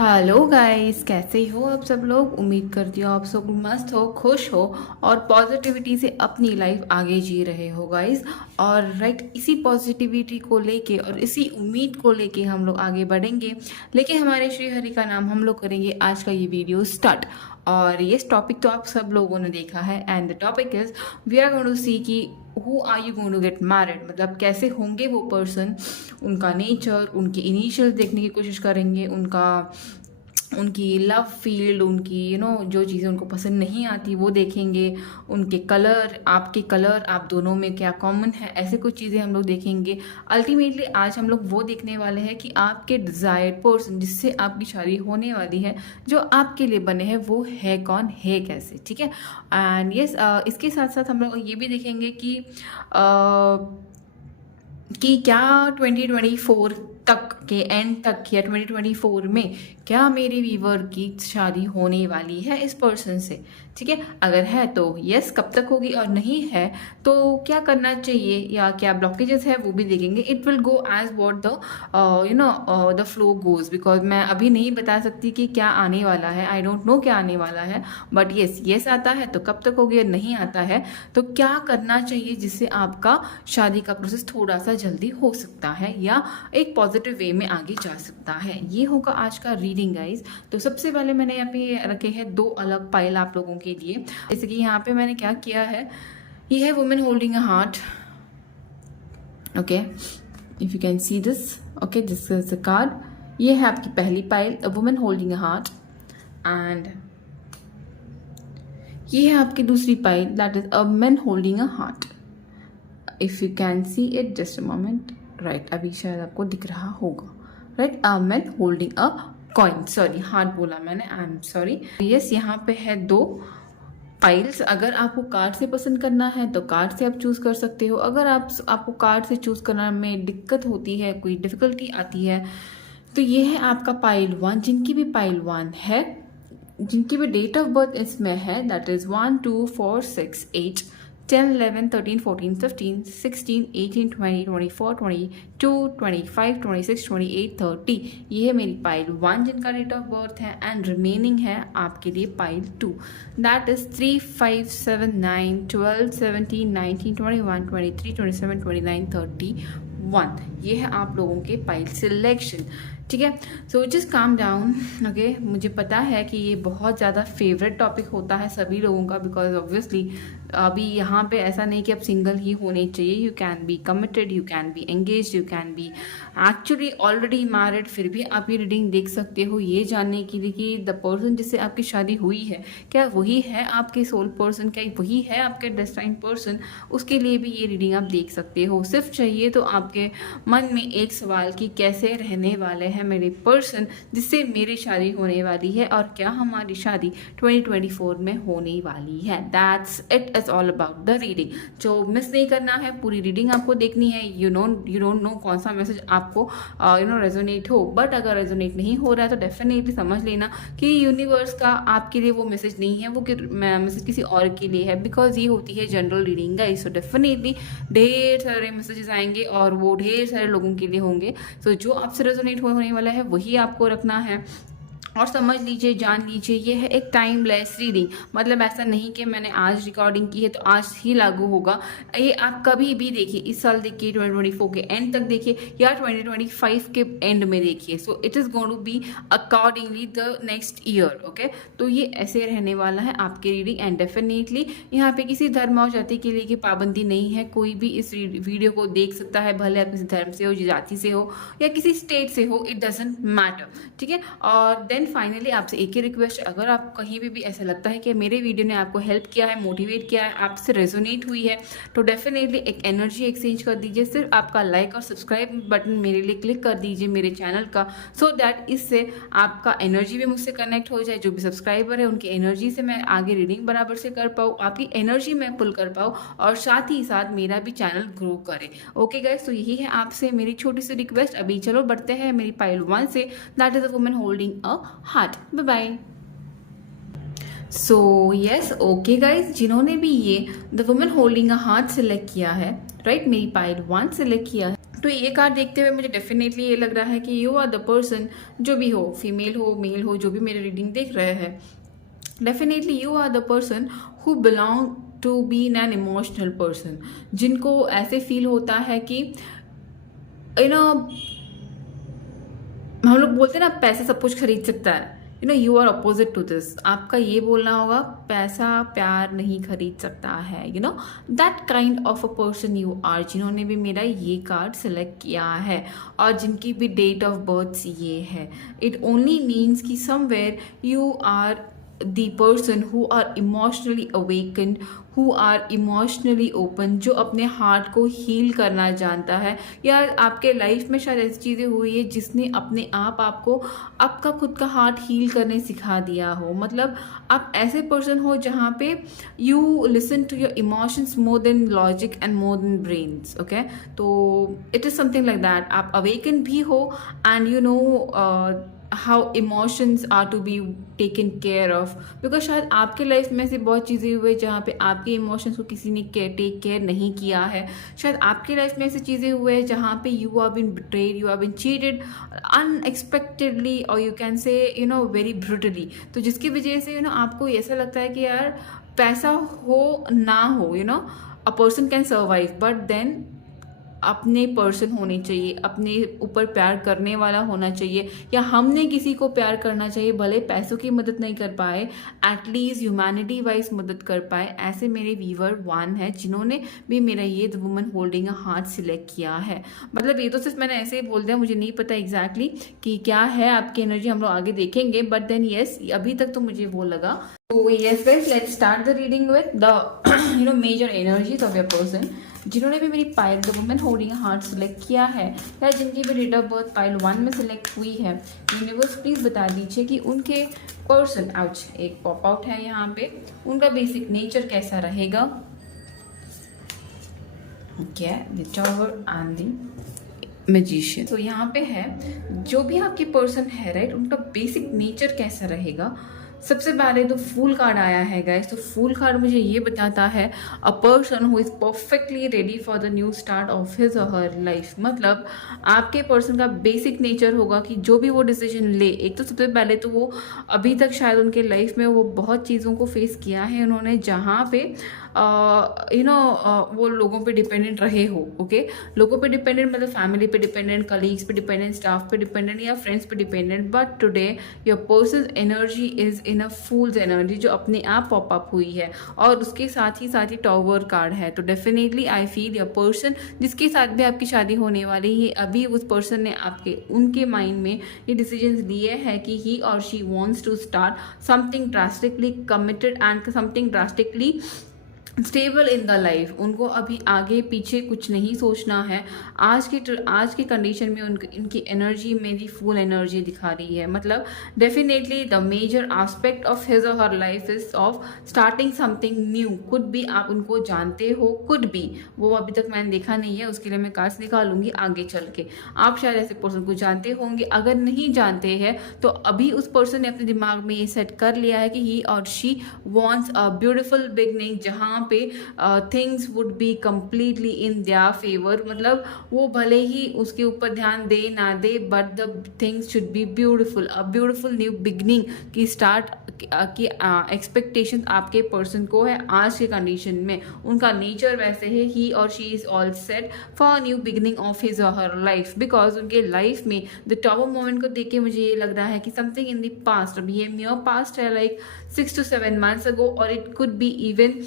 Hello guys, कैसे हो आप सब लोग। उम्मीद करती हूँ आप सब मस्त हो, खुश हो और पॉजिटिविटी से अपनी लाइफ आगे जी रहे हो गाइस। और राइट, इसी पॉजिटिविटी को लेके और इसी उम्मीद को लेके हम लोग आगे बढ़ेंगे। लेके हमारे श्री हरि का नाम हम लोग करेंगे आज का ये वीडियो स्टार्ट। और ये टॉपिक तो आप सब लोगों ने देखा है and the topic is we are going to see कि who are you going to get married, मतलब कैसे होंगे वो पर्सन, उनका नेचर, उनकी इनिशियल देखने की कोशिश करेंगे, उनकी लव फील्ड, उनकी जो चीज़ें उनको पसंद नहीं आती वो देखेंगे, उनके कलर, आपके कलर, आप दोनों में क्या कॉमन है, ऐसे कुछ चीज़ें हम लोग देखेंगे। अल्टीमेटली आज हम लोग वो देखने वाले हैं कि आपके डिज़ायर्ड पर्सन जिससे आपकी शादी होने वाली है, जो आपके लिए बने हैं, वो है कौन, है कैसे, ठीक है। एंड यस, इसके साथ साथ हम लोग ये भी देखेंगे कि क्या 2024 तक के एंड तक या 2024 में क्या मेरे वीवर की शादी होने वाली है इस पर्सन से, ठीक है। अगर है तो यस, कब तक होगी, और नहीं है तो क्या करना चाहिए या क्या ब्लॉकेजेस है वो भी देखेंगे। It will go as what the flow goes, because मैं अभी नहीं बता सकती कि क्या आने वाला है। आई डोंट नो क्या आने वाला है, बट यस आता है तो कब तक होगी, और नहीं आता है तो क्या करना चाहिए जिससे आपका शादी का प्रोसेस थोड़ा सा जल्दी हो सकता है या एक पॉजिटिव वे में आगे जा सकता है। ये होगा आज का रीडिंग गाइज। तो सबसे पहले मैंने यहाँ पे रखे हैं दो अलग पाइल आप लोगों के लिए। जैसे कि यहाँ पे मैंने क्या किया है, ये है women holding a heart. Okay, if you can see this, okay, this is the card. ये है आपकी पहली pile, a women holding a heart. And ये है आपकी दूसरी pile, that is a man holding a heart. If you can see it, just a moment, right, अभी शायद आपको दिख रहा होगा, right, a man holding a coin, sorry heart बोला मैंने, आई एम सॉरी। यस, यहाँ पे है दो फाइल्स। अगर आपको कार्ड से पसंद करना है तो कार्ड से आप चूज कर सकते हो। अगर आपको कार्ड से चूज करने में दिक्कत होती है, कोई डिफिकल्टी आती है, तो ये है आपका पाइल 1। जिनकी भी पाइल 1 है, जिनकी भी डेट ऑफ बर्थ इसमें है, दैट इज 1 2 4 6 8 10 11 13 14 15 16 18 20 24 22 25 26 28 30। ये है मेरी पाइल 1 जिनका डेट ऑफ बर्थ है। एंड रिमेनिंग है आपके लिए पाइल 2, दैट इज 3 5 7 9 12 17 19 21 23 27 29 31। ये है आप लोगों के पाइल सिलेक्शन, ठीक है। So just calm down, okay. मुझे पता है कि ये बहुत ज़्यादा फेवरेट टॉपिक होता है सभी लोगों का, बिकॉज ऑब्वियसली अभी यहाँ पे ऐसा नहीं कि आप सिंगल ही होने चाहिए। You can be committed, you can be engage, you can be actually already married, फिर भी आप ये रीडिंग देख सकते हो ये जानने के लिए कि द पर्सन जिससे आपकी शादी हुई है, क्या वही है आपके सोल पर्सन, क्या वही है आपके डेस्टाइन पर्सन। उसके लिए भी ये रीडिंग आप देख सकते हो। सिर्फ चाहिए तो आपके मन में एक सवाल कि कैसे रहने वाले हैं मेरे पर्सन जिससे मेरी शादी होने वाली है, और क्या हमारी शादी 2024 में होने वाली है। That's it is all about the reading. जो मिस नहीं करना है, पूरी रीडिंग आपको देखनी है। यू डोंट नो कौन सा मैसेज आपको रेजोनेट हो, बट अगर रेजोनेट नहीं हो रहा है तो डेफिनेटली समझ लेना कि यूनिवर्स का आपके लिए वो मैसेज नहीं है, वो मैसेज किसी और के लिए है, बिकॉज ये होती है general reading guys. So definitely ढेर सारे मैसेजेस आएंगे और वो ढेर सारे लोगों के लिए होंगे। सो जो आपसे रेजोनेट होने वाला है वही आपको रखना है। और समझ लीजिए, जान लीजिए, ये है एक टाइमलेस रीडिंग। मतलब ऐसा नहीं कि मैंने आज रिकॉर्डिंग की है तो आज ही लागू होगा। ये आप कभी भी देखिए, इस साल देखिए, 2024 के एंड तक देखिए या 2025 के एंड में देखिए। So it is going to be accordingly the next year, okay. तो ये ऐसे रहने वाला है आपकी रीडिंग। एंड डेफिनेटली यहाँ पे किसी धर्म और जाति के लिए की पाबंदी नहीं है। कोई भी इस वीडियो को देख सकता है, भले आप किसी धर्म से हो, जाति से हो या किसी स्टेट से हो, इट डजेंट मैटर, ठीक है। और देन फाइनली आपसे एक ही रिक्वेस्ट, अगर आप कहीं भी ऐसा लगता है कि मेरे वीडियो ने आपको हेल्प किया है, मोटिवेट किया है, आपसे रेजोनेट हुई है, तो डेफिनेटली एक एनर्जी एक्सचेंज कर दीजिए। सिर्फ आपका लाइक और सब्सक्राइब बटन मेरे लिए क्लिक कर दीजिए मेरे चैनल का, सो दैट इससे आपका एनर्जी भी मुझसे कनेक्ट हो जाए। जो भी सब्सक्राइबर है उनकी एनर्जी से मैं आगे रीडिंग बराबर से कर पाऊँ, आपकी एनर्जी मैं पुल कर पाऊँ, और साथ ही साथ मेरा भी चैनल ग्रो करे। ओके गाइस, तो यही है आपसे मेरी छोटी सी रिक्वेस्ट। अभी चलो बढ़ते हैं मेरी पाइल 1 से, that is a woman holding a heart. Bye bye. So yes, okay guys, जिन्होंने भी ये the woman holding a heart select किया है, राइट, मेरी पाइल 1 सिलेक्ट किया है, तो ये कार्ड देखते हुए मुझे डेफिनेटली ये लग रहा है कि यू आर द पर्सन, जो भी हो, फीमेल हो मेल हो, जो भी मेरे रीडिंग देख रहे हैं, definitely you are the person who belong to be an emotional person, जिनको ऐसे फील होता है कि यू नो, हम लोग बोलते हैं ना पैसे सब कुछ खरीद सकता है, you are opposite to this. आपका ये बोलना होगा पैसा प्यार नहीं खरीद सकता है, that kind of a person you are, जिन्होंने भी मेरा ये कार्ड सेलेक्ट किया है और जिनकी भी डेट ऑफ बर्थ ये है। इट ओनली मीन्स कि somewhere you are the person who are emotionally awakened, who are emotionally open, जो अपने हार्ट को हील करना जानता है, या आपके लाइफ में शायद ऐसी चीज़ें हुई है जिसने अपने आप आपको आपका खुद का हार्ट हील करने सिखा दिया हो। मतलब आप ऐसे पर्सन हो जहाँ पे you listen to your emotions more than logic and more than brains, okay. तो it is something like that. आप अवेकन भी हो and how emotions are to be taken care of, because शायद आपके लाइफ में ऐसी बहुत चीज़ें हुई जहाँ पे आपके इमोशंस को किसी ने टेक केयर नहीं किया है। शायद आपके लाइफ में ऐसी चीज़ें हुई है जहाँ पे you are been betrayed, you are been cheated unexpectedly, और you can say very brutally. तो जिसकी वजह से आपको ऐसा लगता है कि यार पैसा हो ना हो, a person can survive, but then अपने पर्सन होने चाहिए, अपने ऊपर प्यार करने वाला होना चाहिए, या हमने किसी को प्यार करना चाहिए, भले पैसों की मदद नहीं कर पाए, एटलीस्ट ह्यूमैनिटी वाइज मदद कर पाए। ऐसे मेरे व्यूवर वन है जिन्होंने भी मेरा ये the woman holding a heart select किया है। मतलब ये तो सिर्फ मैंने ऐसे ही बोल दिया, मुझे नहीं पता एग्जैक्टली कि क्या है आपकी एनर्जी, हम लोग आगे देखेंगे, बट देन यस, अभी तक तो मुझे वो लगा। तो yes guys, let's start the reading with the major energies of your person, जिन्होंने भी मेरी pile the woman holding heart select किया है, या जिनकी भी डेट ऑफ बर्थ पाइल 1 में सेलेक्ट हुई है। यूनिवर्स प्लीज बता दीजिए कि उनके पर्सन, आउच एक पॉप आउट है यहाँ पे, उनका बेसिक नेचर कैसा रहेगा। Okay, the tower and the magician. तो यहाँ पे है जो भी आपकी पर्सन है, राइट, उनका बेसिक नेचर कैसा रहेगा। सबसे पहले तो फूल कार्ड आया है गाइस। तो फूल कार्ड मुझे ये बताता है a person who is perfectly ready for the new start of his और हर लाइफ। मतलब आपके पर्सन का बेसिक नेचर होगा कि जो भी वो डिसीजन ले, एक तो सबसे पहले तो वो अभी तक शायद उनके लाइफ में वो बहुत चीज़ों को फेस किया है उन्होंने, जहाँ पे वो लोगों पे डिपेंडेंट रहे हो। ओके, लोगों पे डिपेंडेंट मतलब फैमिली पे डिपेंडेंट, कलीग्स पे डिपेंडेंट, स्टाफ पे डिपेंडेंट या फ्रेंड्स पे dependent. But today your person energy is in a fools energy, जो अपने आप पॉप अप हुई है, और उसके साथ ही टॉवर कार्ड है। तो definitely I feel your person जिसके साथ भी आपकी शादी होने वाली है, अभी उस पर्सन ने उनके माइंड में ये डिसीजंस लिए है कि ही और she wants to start something drastically committed and something drastically stable in the life. उनको अभी आगे पीछे कुछ नहीं सोचना है। आज की कंडीशन में इनकी एनर्जी मेरी फुल एनर्जी दिखा रही है। मतलब definitely the major aspect of his और her life is of starting something new. Could भी आप उनको जानते हो, कुड भी वो अभी तक मैंने देखा नहीं है, उसके लिए मैं कार्ड्स निकालूंगी आगे चल के। आप शायद ऐसे पर्सन को जानते होंगे, अगर नहीं जानते हैं तो अभी उस पर्सन ने अपने दिमाग में ये सेट कर लिया है कि ही और she wants a beautiful beginning, जहाँ पे things would be completely in their favour. मतलब वो भले ही उसके ऊपर ध्यान दे ना दे, but the things should be beautiful. A beautiful new beginning की स्टार्ट की एक्सपेक्टेशन आपके पर्सन को है आज के कंडीशन में। उनका नेचर वैसे है, ही और she is all set for new beginning of his और हर लाइफ, बिकॉज उनके लाइफ में द टॉवर मोमेंट को देख के मुझे ये लग रहा है कि समथिंग इन द पास्ट, अभी ये नियर पास्ट है, लाइक 6 to 7 months अगो, और it could be even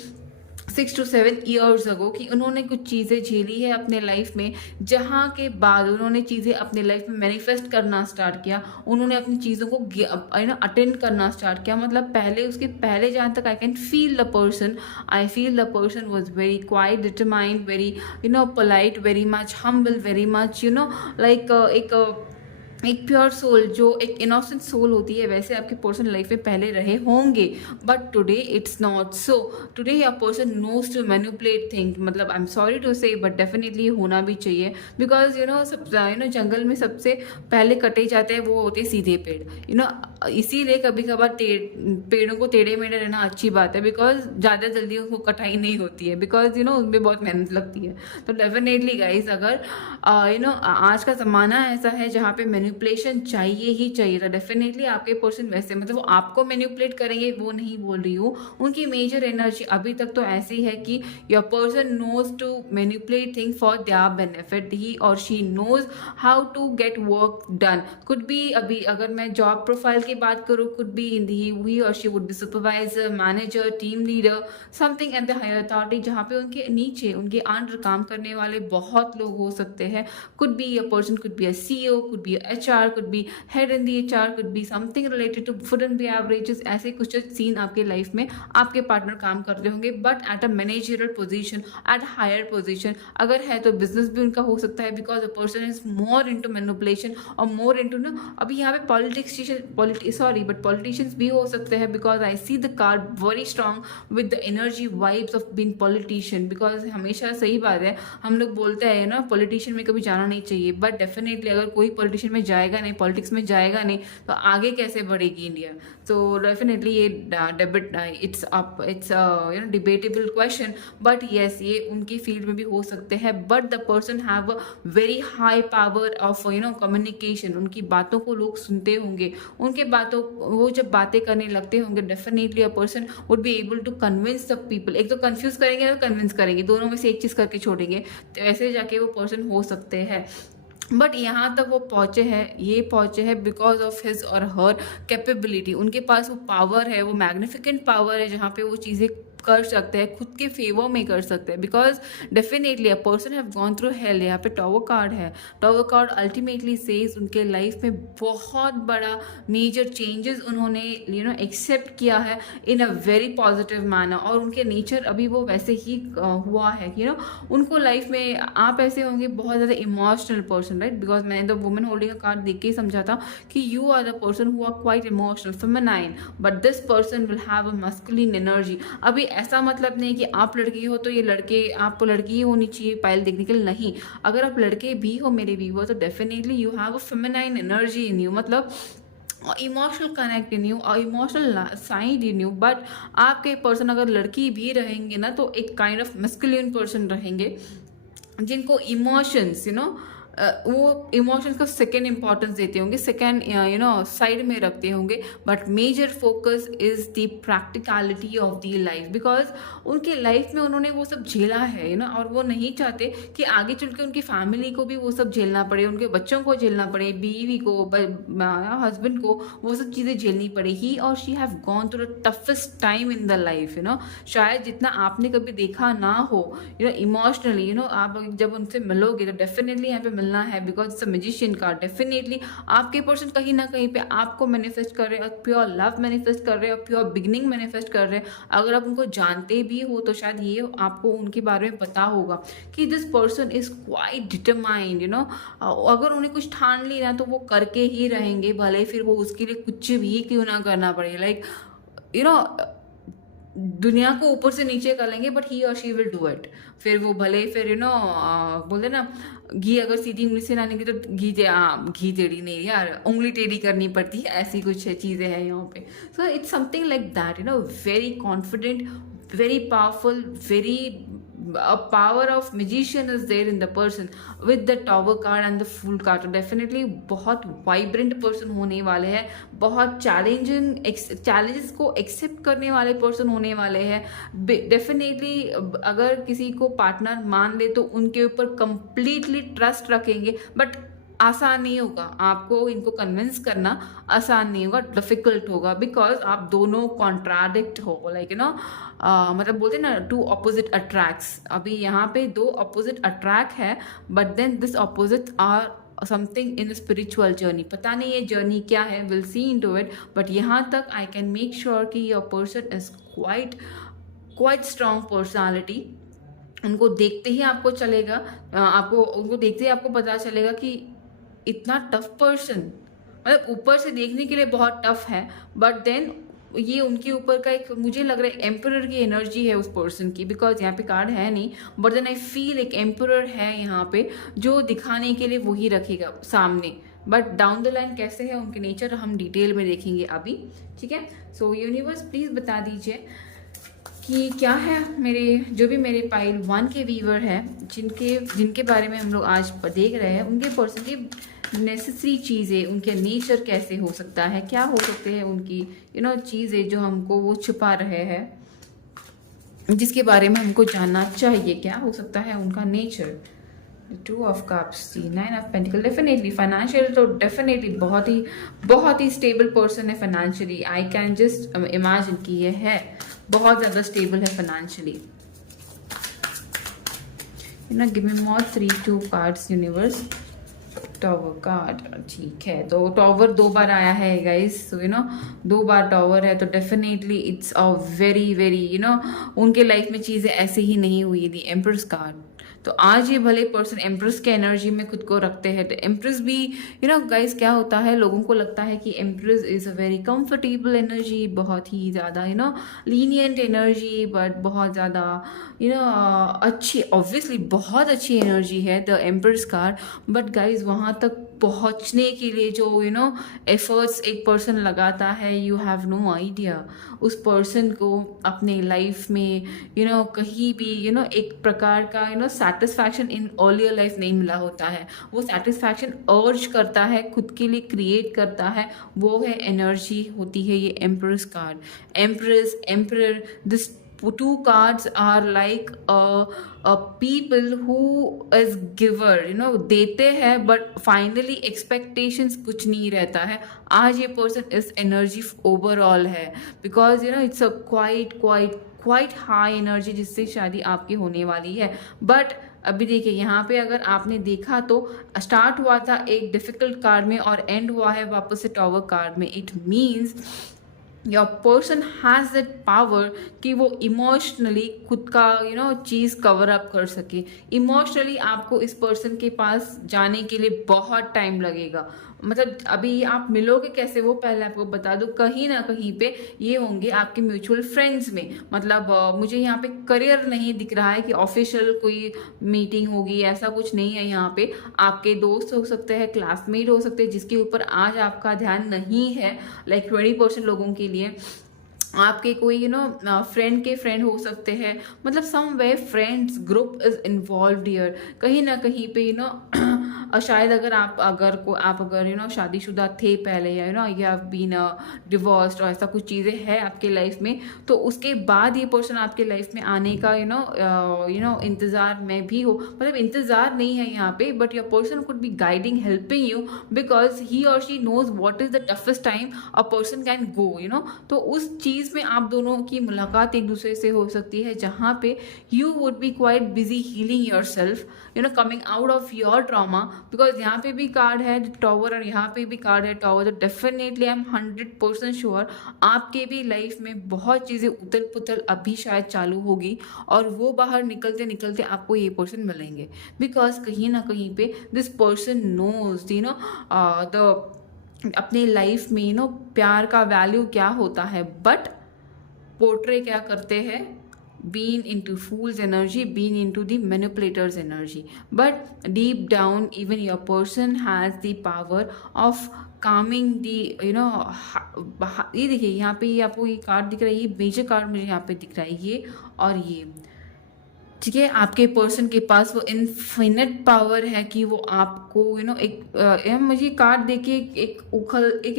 6 to 7 years अगो, कि उन्होंने कुछ चीज़ें झेली है अपने लाइफ में, जहाँ के बाद उन्होंने चीज़ें अपने लाइफ में मैनिफेस्ट करना स्टार्ट किया। उन्होंने अपनी चीज़ों को अटेंड करना स्टार्ट किया। मतलब उसके पहले जहाँ तक I can feel the person, I feel the person was very quite, determined, very polite, very much humble, very much like एक प्योर सोल, जो एक इनोसेंट सोल होती है, वैसे आपके पर्सन लाइफ में पहले रहे होंगे। But today it's not so. Today your person knows to manipulate things. मतलब I am sorry to say, but definitely होना भी चाहिए, बिकॉज जंगल में सबसे पहले कटे जाते हैं वो होते सीधे पेड़। इसीलिए कभी कभार पेड़ों को टेढ़े मेढ़े रहना अच्छी बात है, बिकॉज ज़्यादा जल्दी उसको कटाई नहीं होती है, बिकॉज उसमें बहुत मेहनत लगती है। तो डेफिनेटली गाइज, अगर आज का ज़माना ऐसा है जहाँ पे मैनिपुलेशन चाहिए ही चाहिए, तो डेफिनेटली आपके पर्सन वैसे, मतलब वो आपको मैनिपुलेट करेंगे वो नहीं बोल रही हूँ, उनकी मेजर एनर्जी अभी तक तो ऐसी है कि your person knows to manipulate things for their benefit, he और she knows how to get work done. Could be, अभी अगर मैं जॉब प्रोफाइल की बात करूँ, कुड बी इन ही और she would be supervisor, manager, team leader, something at the higher authority, जहाँ पे उनके नीचे उनके अंडर काम करने वाले बहुत लोग हो सकते हैं। Could be a person, could be a CEO, could be HR, could be head in the HR, could be something related to food and beverages. ऐसे कुछ सीन आपके लाइफ में आपके पार्टनर काम करते होंगे, but at a managerial position, at higher position. अगर है तो बिजनेस भी उनका हो सकता है, because a person is more into manipulation और मोर इनटू अभी यहाँ पे पॉलिटिशियंस भी हो सकते हैं, because I see the card very strong with the energy vibes of being politician. Because हमेशा सही बात है, हम लोग बोलते हैं पॉलिटिशियन में कभी जाना नहीं चाहिए, बट डेफिनेटली अगर कोई पॉलिटिशियन में जाएगा नहीं, पॉलिटिक्स में जाएगा नहीं, तो आगे कैसे बढ़ेगी इंडिया। तो डेफिनेटली ये it's debatable question, but yes, ये उनकी फील्ड में भी हो सकते हैं, but the person have a very high power of communication. उनकी बातों को लोग सुनते होंगे, उनके बातों, वो जब बातें करने लगते होंगे, definitely a person would be able to convince the people. एक तो कंफ्यूज करेंगे और कन्विंस करेंगे, दोनों में से एक चीज़ करके छोड़ेंगे, तो ऐसे जाके वो पर्सन हो सकते हैं। बट यहाँ तक वो पहुँचे हैं बिकॉज ऑफ हिज और हर कैपेबिलिटी। उनके पास वो पावर है, वो मैग्निफिकेंट पावर है, जहाँ पे वो चीज़ें कर सकते हैं, खुद के फेवर में कर सकते हैं, because definitely a person have gone through hell. यहाँ पे टॉवर कार्ड है, टॉवर कार्ड अल्टीमेटली सेज उनके लाइफ में बहुत बड़ा मेजर चेंजेस उन्होंने एक्सेप्ट किया है इन अ वेरी पॉजिटिव मैनर, और उनके नेचर अभी वो वैसे ही हुआ है कि उनको लाइफ में, आप ऐसे होंगे बहुत ज़्यादा इमोशनल पर्सन, राइट, बिकॉज मैंने तो वुमेन होल्डिंग का कार्ड देख के ही समझा था कि you are the person who are quite emotional, feminine, but this person will have a masculine energy. अभी ऐसा मतलब नहीं कि आप लड़की हो तो ये लड़के, आपको लड़की ही होनी चाहिए पायल देखने के लिए, नहीं। अगर आप लड़के भी हो मेरे व्यूअर, तो definitely you have a feminine energy in you, मतलब इमोशनल कनेक्ट इन यू और emotional side in you. But आपके पर्सन अगर लड़की भी रहेंगे ना, तो एक काइंड ऑफ मस्कुलिन पर्सन रहेंगे, जिनको इमोशंस वो इमोशंस को सेकेंड इंपॉर्टेंस देते होंगे, सेकेंड साइड में रखते होंगे, but major focus is the practicality of the life, because उनके लाइफ में उन्होंने वो सब झेला है और वो नहीं चाहते कि आगे चल के उनकी फैमिली को भी वो सब झेलना पड़े, उनके बच्चों को झेलना पड़े, बीवी को, हस्बैंड को वो सब चीज़ें झेलनी पड़े। ही और she have gone through the toughest time in the life, शायद जितना आपने कभी देखा ना हो, इमोशनली, आप जब उनसे मिलोगे तो डेफिनेटली यहाँ पे मिलना है, because it's a magician card. Definitely आपके पर्सन कहीं ना कहीं पे आपको मैनिफेस्ट कर रहे हैं, प्योर लव मैनिफेस्ट कर रहे हैं, प्योर बिगनिंग मैनिफेस्ट कर रहे हैं। अगर आप उनको जानते भी हो तो शायद ये आपको उनके बारे में पता होगा कि this person is quite determined, अगर उन्हें कुछ ठान लिया तो वो करके ही रहेंगे, भले फिर वो उसके लिए कुछ भी क्यों ना करना पड़े। लाइक दुनिया को ऊपर से नीचे कर लेंगे, बट ही और शी विल डू इट। फिर वो भले फिर बोलते ना, घी अगर सीधी उंगली से ना निकले तो घी टेढ़ी नहीं यार, उंगली टेढ़ी करनी पड़ती है, ऐसी कुछ चीज़ें हैं यहाँ पे। So it's something like that, very confident, very powerful, very a power of magician is there in the person with the tower card and the fool card. Definitely बहुत vibrant person होने वाले हैं, बहुत challenges को accept करने वाले person होने वाले हैं। Definitely अगर किसी को पार्टनर मान ले तो उनके ऊपर completely trust रखेंगे, but आसान नहीं होगा, आपको इनको कन्विंस करना आसान नहीं होगा, डिफिकल्ट होगा, बिकॉज आप दोनों कॉन्ट्राडिक्ट हो, लाइक मतलब बोलते ना, टू ऑपोजिट अट्रैक्ट्स। अभी यहाँ पे दो ऑपोजिट अट्रैक्ट है, but then this opposite are something in spiritual journey. पता नहीं ये जर्नी क्या है, will see into it, but यहाँ तक आई कैन मेक श्योर कि your person is quite strong personality. उनको देखते ही आपको चलेगा, उनको देखते ही आपको पता चलेगा कि इतना टफ पर्सन, मतलब ऊपर से देखने के लिए बहुत टफ है, बट देन ये उनके ऊपर का एक, मुझे लग रहा है एम्परर की एनर्जी है उस पर्सन की, बिकॉज यहाँ पे कार्ड है नहीं, बट देन आई फील एक एम्परर है यहाँ पे, जो दिखाने के लिए वही रखेगा सामने, बट डाउन द लाइन कैसे है उनके नेचर हम डिटेल में देखेंगे अभी, ठीक है। सो यूनिवर्स प्लीज़ बता दीजिए कि क्या है मेरे जो भी मेरे पाइल 1 के व्यूवर है जिनके बारे में हम लोग आज देख रहे हैं, उनके पर्सन की नेसेसरी चीज़ें, उनके नेचर कैसे हो सकता है, क्या हो सकते हैं उनकी चीज़ें जो हमको वो छुपा रहे हैं, जिसके बारे में हमको जानना चाहिए, क्या हो सकता है उनका nature. 2 of cups, 9 of pentacle, definitely financial तो डेफिनेटली बहुत ही स्टेबल पर्सन है financially. I can just imagine कि ये है बहुत ज़्यादा स्टेबल है फाइनेंशियली। गिव मी मोर 3-2 कार्ड्स यूनिवर्स। टॉवर कार्ड, ठीक है, तो टॉवर 2 बार आया है गाइस, सो 2 बार टॉवर है तो definitely it's a very very उनके लाइफ में चीज़ें ऐसे ही नहीं हुई थी। एम्प्रेस कार्ड, तो आज ये भले पर्सन एम्प्रेस के एनर्जी में खुद को रखते हैं, तो एम्प्रेस भी गाइस क्या होता है, लोगों को लगता है कि empress is a very comfortable energy, बहुत ही ज़्यादा लीनियंट एनर्जी, बट बहुत ज़्यादा अच्छी, ऑब्वियसली बहुत अच्छी एनर्जी है the empress card. But guys वहाँ तक पहुँचने के लिए जो एफर्ट्स एक पर्सन लगाता है, यू हैव नो आइडिया। उस पर्सन को अपने लाइफ में कहीं भी एक प्रकार का सेटिस्फैक्शन इन अर्लियर लाइफ नहीं मिला होता है। वो सेटिस्फैक्शन अर्ज करता है, खुद के लिए क्रिएट करता है, वो है एनर्जी होती है ये empress card. Empress, emperor, this 2 cards are like a people who is giver, देते हैं बट फाइनली एक्सपेक्टेशंस कुछ नहीं रहता है। आज ये पर्सन इस एनर्जी ओवरऑल है, because it's a quite high energy जिससे शादी आपकी होने वाली है। बट अभी देखिए यहाँ पे अगर आपने देखा तो स्टार्ट हुआ था एक डिफिकल्ट कार्ड में और एंड हुआ है वापस से टॉवर कार्ड में। It means your person has that power कि वो इमोशनली खुद का चीज़ कवर अप कर सके। इमोशनली आपको इस पर्सन के पास जाने के लिए बहुत टाइम लगेगा। मतलब अभी आप मिलोगे कैसे वो पहले आपको बता दूं, कहीं ना कहीं पे ये होंगे आपके म्यूचुअल फ्रेंड्स में। मतलब मुझे यहाँ पे करियर नहीं दिख रहा है कि ऑफिशियल कोई मीटिंग होगी, ऐसा कुछ नहीं है। यहाँ पे आपके दोस्त हो सकते हैं, क्लासमेट हो सकते हैं, जिसके ऊपर आज आपका ध्यान नहीं है। लाइक 20% लोगों के लिए आपके कोई फ्रेंड के फ्रेंड हो सकते हैं। मतलब some way friends group is involved here, कहीं ना कहीं पे शायद अगर आप अगर शादीशुदा थे पहले, या यू हैव बीन डिवोर्स्ड और ऐसा कुछ चीज़ें हैं आपके लाइफ में, तो उसके बाद ये पर्सन आपके लाइफ में आने का इंतज़ार में भी हो। मतलब इंतज़ार नहीं है यहाँ पे, but your person could be guiding, helping you, because he और she knows what is the toughest time a person can go. तो उस चीज़ में आप दोनों की मुलाकात एक दूसरे से हो सकती है, जहाँ पे you would be quite busy healing your self, coming out of your trauma. Because यहाँ पे भी कार्ड है टॉवर और यहाँ पे भी कार्ड है टॉवर, तो डेफिनेटली आई एम 100% श्योर आपके भी लाइफ में बहुत चीज़ें उथल पुथल अभी शायद चालू होगी, और वो बाहर निकलते निकलते आपको ये पर्सन मिलेंगे। बिकॉज कहीं ना कहीं पे दिस पर्सन नोज द अपने लाइफ में प्यार का वैल्यू क्या होता है, बट पोर्ट्रे क्या करते हैं, been into fools energy, been into the manipulators energy. But deep down even your person has the power of coming the ये देखिए यहाँ पे आपको ये कार्ड दिख रहा है, ये मेजर कार्ड मुझे यहाँ पे दिख रहा है, ये और ये, ठीक है। आपके पर्सन के पास वो इनफिनिट पावर है कि वो आपको एक मुझे कार्ड देके एक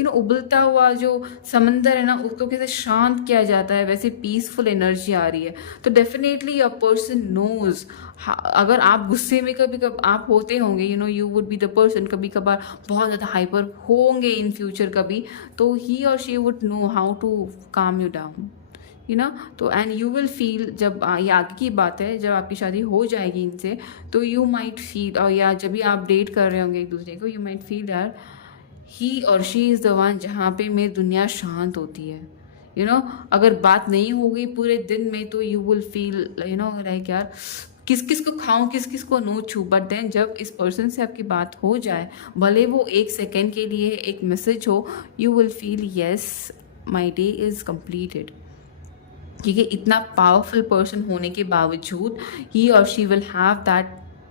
उबलता हुआ जो समंदर है ना, उसको कैसे शांत किया जाता है, वैसे पीसफुल एनर्जी आ रही है। तो डेफिनेटली योर पर्सन नोज, अगर आप गुस्से में कभी आप होते होंगे, you would be the person, कभी कभार बहुत ज़्यादा हाइपर होंगे इन फ्यूचर कभी, तो ही और she would know how to calm you down, तो एंड यू विल फील, जब ये आगे की बात है, जब आपकी शादी हो जाएगी इनसे, तो यू माइट फील, और या जब भी आप डेट कर रहे होंगे एक दूसरे को, यू माइट फील यार ही और शी इज़ द वन जहाँ पे मेरी दुनिया शांत होती है। अगर बात नहीं होगी पूरे दिन में, तो यू विल फील लाइक यार किस किस को खाऊं, किस किस को नो छू। बट देन जब इस पर्सन से आपकी बात हो जाए, भले वो 1 सेकेंड के लिए एक मैसेज हो, you will feel yes my day is completed. ठीक है, इतना पावरफुल पर्सन होने के बावजूद ही और she will have that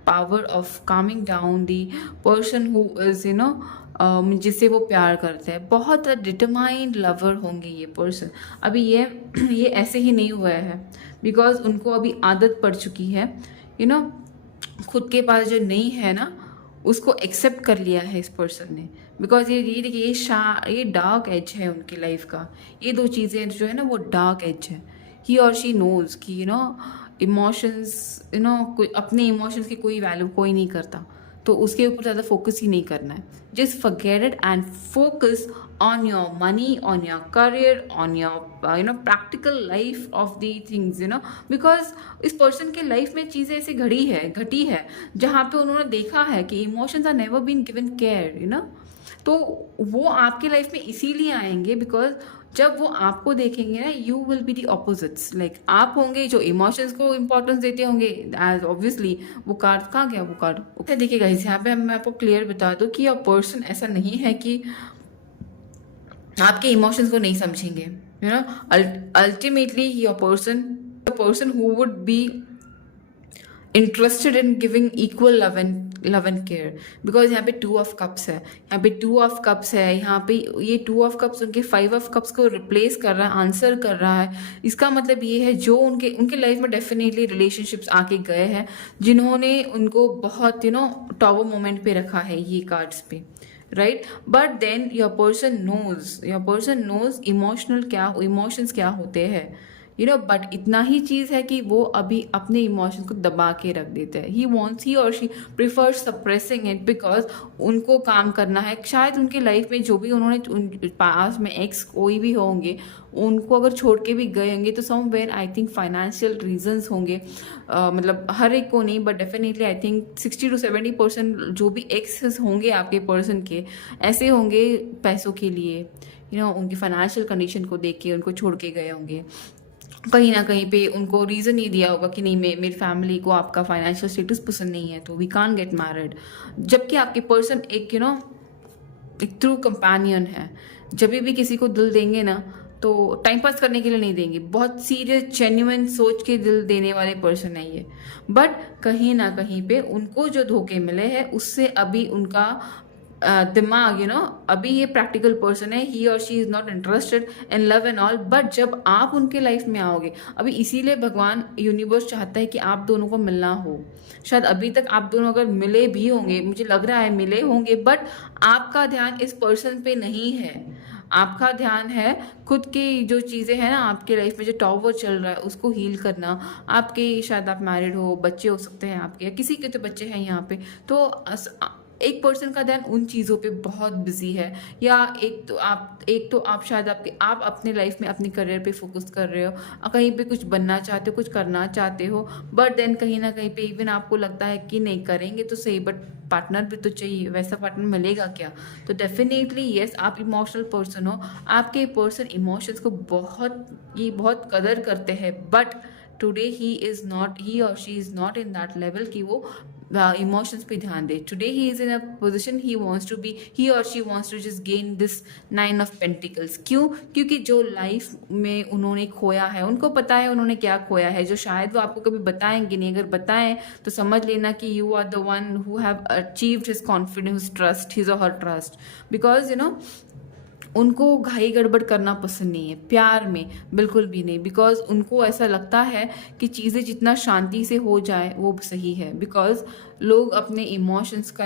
power of calming down the person who is जिससे वो प्यार करते हैं, बहुत डिटरमाइंड लवर होंगे ये पर्सन। अभी ये ऐसे ही नहीं हुआ है, बिकॉज उनको अभी आदत पड़ चुकी है, यू नो, खुद के पास जो नहीं है ना उसको एक्सेप्ट कर लिया है इस पर्सन ने। बिकॉज ये देखिए, ये डार्क एज है उनकी लाइफ का। ये दो चीज़ें जो है ना वो डार्क एज है। ही और शी नोज कि इमोशंस, कोई अपने इमोशंस की कोई वैल्यू कोई नहीं करता, तो उसके ऊपर ज़्यादा फोकस ही नहीं करना है। Just forget it and focus on your money, on your career, on your practical life of the things, because इस पर्सन के लाइफ में चीज़ें ऐसे घटी है जहाँ पे उन्होंने देखा है कि emotions are never been given care, तो वो आपके लाइफ में इसीलिए आएंगे बिकॉज जब वो आपको देखेंगे ना, you will be the opposites. Like आप होंगे जो इमोशंस को इम्पोर्टेंस देते होंगे, एज ऑब्वियसली वो कार्ड कहाँ गया, वो कार्ड ओके। देखिए गाइस, यहाँ पे मैं आपको क्लियर बता दूँ कि योर पर्सन ऐसा नहीं है कि आपके इमोशंस को नहीं समझेंगे, ultimately your person who would be interested in giving equal love and care. Because यहाँ पे 2 ऑफ कप्स है, यहाँ पे 2 ऑफ कप्स है, यहाँ पे ये 2 ऑफ कप्स उनके 5 ऑफ कप्स को रिप्लेस कर रहा है, आंसर कर रहा है। इसका मतलब ये है जो उनके लाइफ में डेफिनेटली रिलेशनशिप्स आके गए हैं जिन्होंने उनको बहुत टॉवर मोमेंट पे रखा है ये कार्ड्स पे, right. But then your person knows emotions क्या होते हैं, बट इतना ही चीज़ है कि वो अभी अपने इमोशन को दबा के रख देते हैं। ही और she prefers suppressing it because उनको काम करना है। शायद उनके लाइफ में जो भी उन्होंने पास में एक्स कोई भी होंगे, उनको अगर छोड़ के भी गए होंगे तो somewhere I think financial reasons होंगे। मतलब हर एक को नहीं, but definitely I think 60 to 70% जो भी एक्स होंगे आपके पर्सन के, ऐसे होंगे पैसों के लिए, उनकी फाइनेंशियल कंडीशन को देख के उनको छोड़ के गए होंगे। कहीं ना कहीं पे उनको रीज़न ये दिया होगा कि नहीं, मेरी फैमिली को आपका फाइनेंशियल स्टेटस पसंद नहीं है तो वी कांट गेट मैरिड। जबकि आपके पर्सन एक एक ट्रू कंपेनियन है। जब भी किसी को दिल देंगे ना तो टाइम पास करने के लिए नहीं देंगे, बहुत सीरियस जेन्युइन सोच के दिल देने वाले पर्सन है ये। बट कहीं ना कहीं पे उनको जो धोखे मिले हैं उससे अभी उनका दिमाग अभी ये प्रैक्टिकल पर्सन है, ही और she is not interested in love and all. But जब आप उनके लाइफ में आओगे, अभी इसीलिए भगवान यूनिवर्स चाहता है कि आप दोनों को मिलना हो। शायद अभी तक आप दोनों अगर मिले भी होंगे, मुझे लग रहा है मिले होंगे, बट आपका ध्यान इस पर्सन पे नहीं है। आपका ध्यान है खुद की जो चीज़ें हैं ना आपके लाइफ में, जो टॉवर चल रहा है उसको हील करना। आपके शायद आप मैरिड हो, बच्चे हो सकते हैं आपके, या किसी के तो बच्चे हैं यहाँ पे, तो एक पर्सन का ध्यान उन चीज़ों पे बहुत बिजी है। या एक तो आप शायद आप अपने लाइफ में अपने करियर पे फोकस कर रहे हो, कहीं पे कुछ बनना चाहते हो, कुछ करना चाहते हो, बट देन कहीं ना कहीं पे इवन आपको लगता है कि नहीं करेंगे तो सही, बट पार्टनर भी तो चाहिए, वैसा पार्टनर मिलेगा क्या। तो डेफिनेटली यस, आप इमोशनल पर्सन हो, आपके पर्सन इमोशंस को बहुत कदर करते हैं। बट टुडे ही और she is not in that level कि वो इमोशंस पे ध्यान दे। Today he is in a position he और she wants to just gain this 9 of pentacles. क्यों? क्योंकि जो लाइफ में उन्होंने खोया है, उनको पता है उन्होंने क्या खोया है, जो शायद वो आपको कभी बताएंगे नहीं। अगर बताएं तो समझ लेना कि you are the one who have achieved his confidence, trust, his और हर ट्रस्ट। बिकॉज उनको घाई गड़बड़ करना पसंद नहीं है प्यार में, बिल्कुल भी नहीं। बिकॉज उनको ऐसा लगता है कि चीज़ें जितना शांति से हो जाए वो सही है। बिकॉज लोग अपने इमोशंस का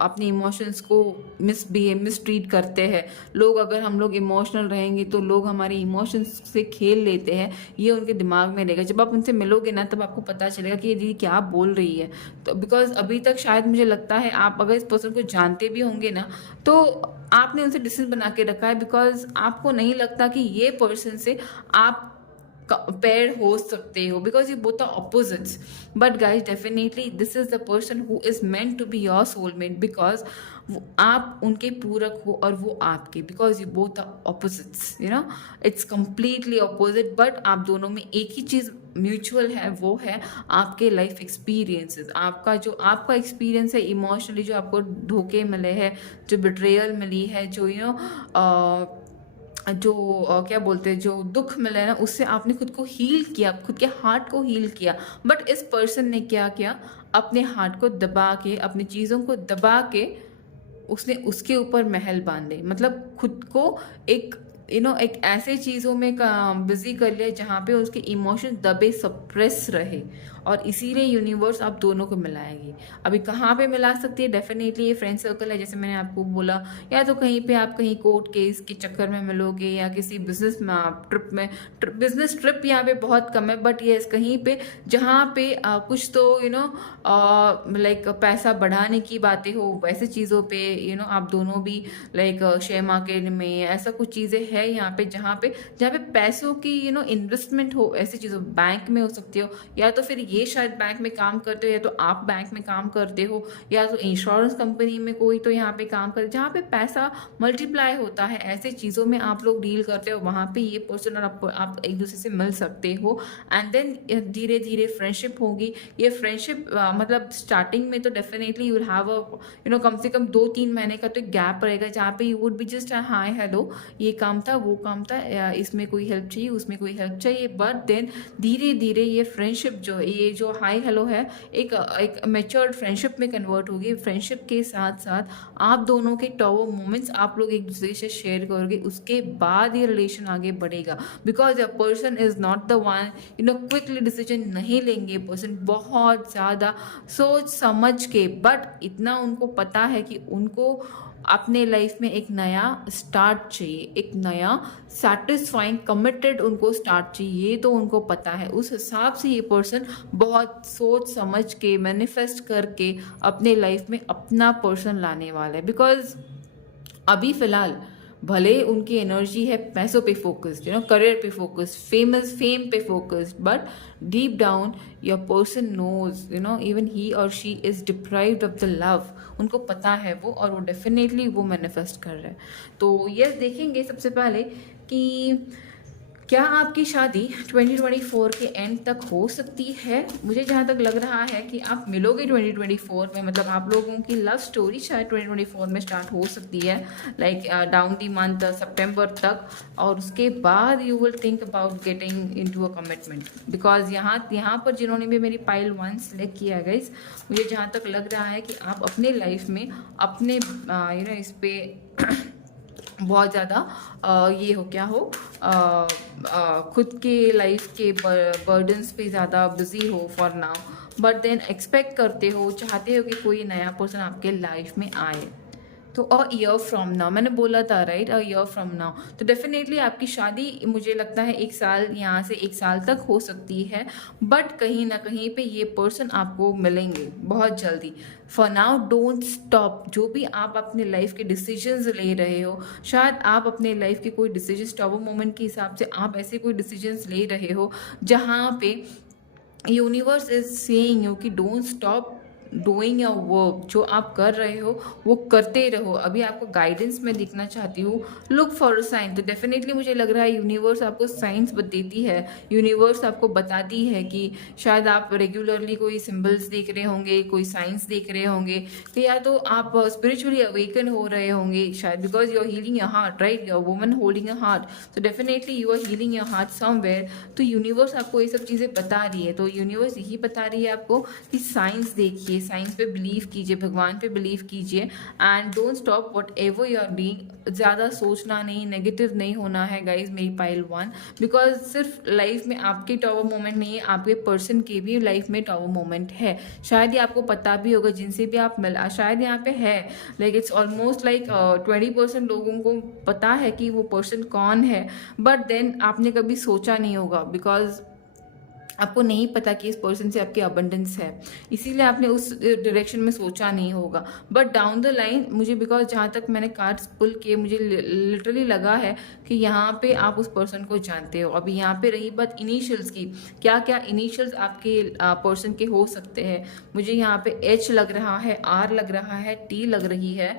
अपने इमोशंस को मिसट्रीट करते हैं लोग। अगर हम लोग इमोशनल रहेंगे तो लोग हमारे इमोशंस से खेल लेते हैं, ये उनके दिमाग में रहेगा। जब आप उनसे मिलोगे ना तब आपको पता चलेगा कि ये दीदी क्या बोल रही है। तो बिकॉज अभी तक शायद मुझे लगता है आप अगर इस पर्सन को जानते भी होंगे ना तो आपने उनसे डिस्टेंस बना के रखा है। बिकॉज आपको नहीं लगता कि ये पर्सन से आप पेयर हो सकते हो, because you both are opposites. But guys definitely this is the person who is meant to be your soulmate. Because आप उनके पूरक हो और वो आपके, because you both are opposites, it's completely opposite. But आप दोनों में एक ही चीज़ म्यूचुअल है, वो है आपके लाइफ एक्सपीरियंसेस। आपका एक्सपीरियंस है इमोशनली, जो आपको धोखे मिले हैं, जो बिट्रेयल मिली है, क्या बोलते हैं, जो दुख मिला है ना, उससे आपने खुद को हील किया, खुद के हार्ट को हील किया। बट इस पर्सन ने क्या किया, अपने हार्ट को दबा के, अपनी चीज़ों को दबा के उसने उसके ऊपर महल बांधे, मतलब खुद को एक एक ऐसे चीज़ों में बिजी कर लिया जहाँ पे उसके इमोशन दबे सप्रेस रहे, और इसीलिए यूनिवर्स आप दोनों को मिलाएगी। अभी कहाँ पे मिला सकती है? डेफिनेटली ये फ्रेंड सर्कल है, जैसे मैंने आपको बोला, या तो कहीं पे आप कहीं कोर्ट केस के चक्कर में मिलोगे, या किसी बिजनेस ट्रिप में। बिजनेस ट्रिप यहाँ पे बहुत कम है, बट ये कहीं पे जहाँ पे कुछ तो लाइक पैसा बढ़ाने की बातें हो, वैसे चीज़ों पे आप दोनों भी लाइक शेयर मार्केट में ऐसा कुछ चीज़ें है यहाँ पे, जहाँ पे पैसों की इन्वेस्टमेंट हो, ऐसी चीज़ों बैंक में हो सकती हो, या तो फिर ये शायद बैंक में काम करते हो, या तो आप बैंक में काम करते हो, या तो इंश्योरेंस कंपनी में कोई तो यहाँ पे काम करते, जहाँ पे पैसा मल्टीप्लाई होता है, ऐसे चीज़ों में आप लोग डील करते हो, वहाँ पे ये पर्सन और आप एक दूसरे से मिल सकते हो। एंड देन धीरे धीरे फ्रेंडशिप होगी। ये फ्रेंडशिप मतलब स्टार्टिंग में तो definitely you will have a कम से कम 2-3 महीने का तो गैप रहेगा, जहाँ पे you would be just hi hello, ये काम था, वो काम था, इसमें कोई हेल्प चाहिए, उसमें कोई हेल्प चाहिए, बट देन धीरे धीरे ये फ्रेंडशिप ये जो हाई हेलो है, एक मैच्योर्ड फ्रेंडशिप में कन्वर्ट होगी। फ्रेंडशिप के साथ साथ आप दोनों के टॉप मोमेंट्स आप लोग एक दूसरे से शेयर करोगे, उसके बाद ये रिलेशन आगे बढ़ेगा। Because a person is not the one quickly decision नहीं लेंगे, पर्सन बहुत ज़्यादा सोच समझ के, बट इतना उनको पता है कि उनको अपने लाइफ में एक नया स्टार्ट चाहिए, एक नया सेटिस्फाइंग कमिटेड उनको स्टार्ट चाहिए, ये तो उनको पता है। उस हिसाब से ये पर्सन बहुत सोच समझ के मैनिफेस्ट करके अपने लाइफ में अपना पर्सन लाने वाला है। बिकॉज अभी फिलहाल भले उनकी एनर्जी है पैसों पे फोकस्ड, करियर पे फोकस्ड, फेम पे focused, but deep down your person knows even he और she is deprived of the love. उनको पता है वो, और वो डेफिनेटली वो मैनिफेस्ट कर रहे हैं। तो ये देखेंगे सबसे पहले कि क्या आपकी शादी 2024 के एंड तक हो सकती है। मुझे जहाँ तक लग रहा है कि आप मिलोगे 2024 में, मतलब आप लोगों की लव स्टोरी शायद 2024 में स्टार्ट हो सकती है, लाइक डाउन दी मंथ सितंबर तक, और उसके बाद you will think about getting into a commitment. Because यहाँ पर जिन्होंने भी मेरी पाइल 1 सेलेक्ट किया गाइस, मुझे जहाँ तक लग रहा है कि आप अपने लाइफ में अपने इस पे बहुत ज़्यादा ये हो क्या हो खुद के लाइफ के बर्डन्स पे ज़्यादा बिजी हो for now, but then expect करते हो, चाहते हो कि कोई नया पर्सन आपके लाइफ में आए। तो अ ईयर फ्रॉम नाउ मैंने बोला था, right, a year from now. तो डेफिनेटली आपकी शादी मुझे लगता है 1 साल, यहाँ से 1 साल तक हो सकती है, बट कहीं ना कहीं पे ये पर्सन आपको मिलेंगे बहुत जल्दी। For now don't stop. जो भी आप अपने लाइफ के डिसीजंस ले रहे हो, शायद आप अपने लाइफ के कोई डिसीजन टॉप मोमेंट के हिसाब से आप ऐसे कोई डिसीजंस ले रहे हो जहाँ पे यूनिवर्स इज सेइंग यू कि don't stop doing your work. जो आप कर रहे हो वो करते रहो। अभी आपको गाइडेंस में देखना चाहती हूँ, लुक फॉर अ साइन। तो डेफिनेटली मुझे लग रहा है यूनिवर्स आपको साइंस देती है, यूनिवर्स आपको बताती है कि शायद आप रेगुलरली कोई सिंबल्स देख रहे होंगे, कोई साइंस देख रहे होंगे, तो या तो आप स्पिरिचुअली अवेकन हो रहे होंगे शायद, because you are healing your heart, right, your woman holding a heart. तो definitely you are healing your heart somewhere. तो यूनिवर्स आपको ये सब चीज़ें बता रही है। तो यूनिवर्स यही बता रही है आपको कि साइंस देखिए, साइंस पे बिलीव कीजिए, भगवान पे बिलीव कीजिए, and don't stop whatever you are doing. ज़्यादा सोचना नहीं, नेगेटिव नहीं होना है गाइज मेरी पाइल 1, बिकॉज सिर्फ लाइफ में आपके टॉप मोमेंट नहीं है, आपके पर्सन के भी लाइफ में टॉप मोमेंट है। शायद ये आपको पता भी होगा, जिनसे भी आप मिला शायद यहाँ पे है, लाइक इट्स ऑलमोस्ट लाइक 20% लोगों को पता है कि वो पर्सन कौन है, बट देन आपने कभी सोचा नहीं होगा, बिकॉज आपको नहीं पता कि इस पर्सन से आपकी अबंडेंस है, इसीलिए आपने उस डायरेक्शन में सोचा नहीं होगा। बट डाउन द लाइन मुझे, बिकॉज जहाँ तक मैंने कार्ड्स पुल किए, मुझे लिटरली लगा है कि यहाँ पे आप उस पर्सन को जानते हो। अभी यहाँ पे रही बात इनिशियल्स की, क्या क्या इनिशियल्स आपके पर्सन के हो सकते हैं। मुझे यहाँ पे H लग रहा है, R लग रहा है, T लग रही है,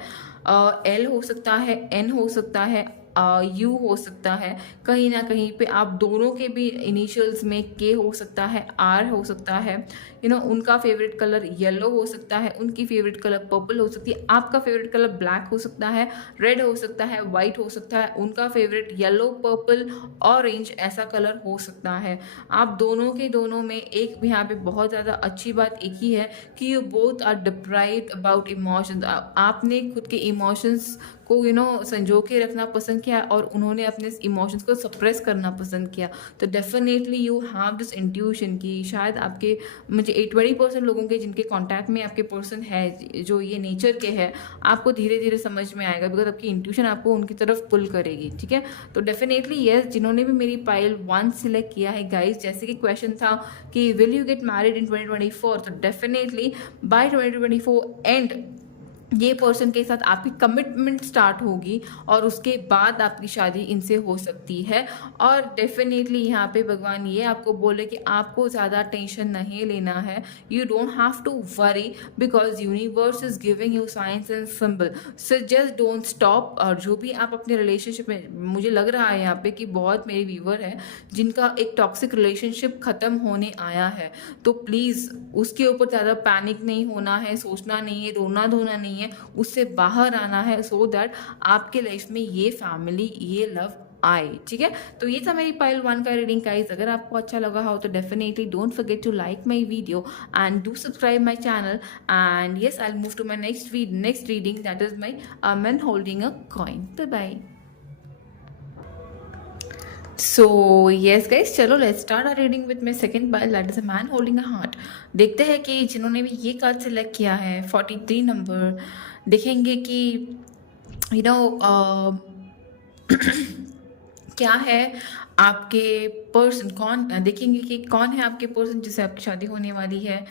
L हो सकता है, N हो सकता है, यू हो सकता है, कहीं ना कहीं पे आप दोनों के भी इनिशियल्स में के हो सकता है, आर हो सकता है, उनका फेवरेट कलर येलो हो सकता है, उनकी फेवरेट कलर पर्पल हो सकती है, आपका फेवरेट कलर ब्लैक हो सकता है, रेड हो सकता है, वाइट हो सकता है, उनका फेवरेट येलो, पर्पल, ऑरेंज ऐसा कलर हो सकता है। आप दोनों के दोनों में एक यहाँ पे बहुत ज़्यादा अच्छी बात एक ही है कि you both are deprived about emotions. आपने खुद के इमोशंस को संजो के रखना पसंद किया और उन्होंने अपने इमोशंस को सप्रेस करना पसंद किया। तो definitely you have this intuition कि शायद आपके मुझे 20% लोगों के जिनके कांटेक्ट में आपके पर्सन है जो ये नेचर के है, आपको धीरे धीरे समझ में आएगा, बिकॉज आपकी इंट्यूशन आपको उनकी तरफ पुल करेगी। ठीक है, तो डेफिनेटली यस, जिन्होंने भी मेरी पाइल 1 सिलेक्ट किया है गाइज, जैसे कि क्वेश्चन था कि will you get married in 2024, तो डेफिनेटली बाय 2024 एंड ये पर्सन के साथ आपकी कमिटमेंट स्टार्ट होगी और उसके बाद आपकी शादी इनसे हो सकती है। और डेफिनेटली यहाँ पे भगवान ये आपको बोले कि आपको ज़्यादा टेंशन नहीं लेना है, you don't have to worry because universe is giving you signs and symbol, so just don't stop. और जो भी आप अपने रिलेशनशिप में, मुझे लग रहा है यहाँ पे कि बहुत मेरे व्यूवर हैं जिनका एक टॉक्सिक रिलेशनशिप ख़त्म होने आया है, तो प्लीज़ उसके ऊपर ज़्यादा पैनिक नहीं होना है, सोचना नहीं है, रोना धोना नहीं है, उससे बाहर आना है, सो दैट आपके लाइफ में ये फैमिली, ये लव आए। ठीक है, तो ये था मेरी पाइल 1 का रीडिंग गाइस। अगर आपको अच्छा लगा हो तो definitely don't forget to like my video and do subscribe my channel. And yes, I will move to my next reading, that is my man holding a coin. Bye bye. So yes guys, चलो let's start our reading with my second pile, that is a man holding a heart. देखते हैं कि जिन्होंने भी ये card select किया है 43 number, देखेंगे कि यू नो क्या है आपके पर्सन, कौन, देखेंगे कि कौन है आपके पर्सन जिससे आपकी शादी होने वाली है,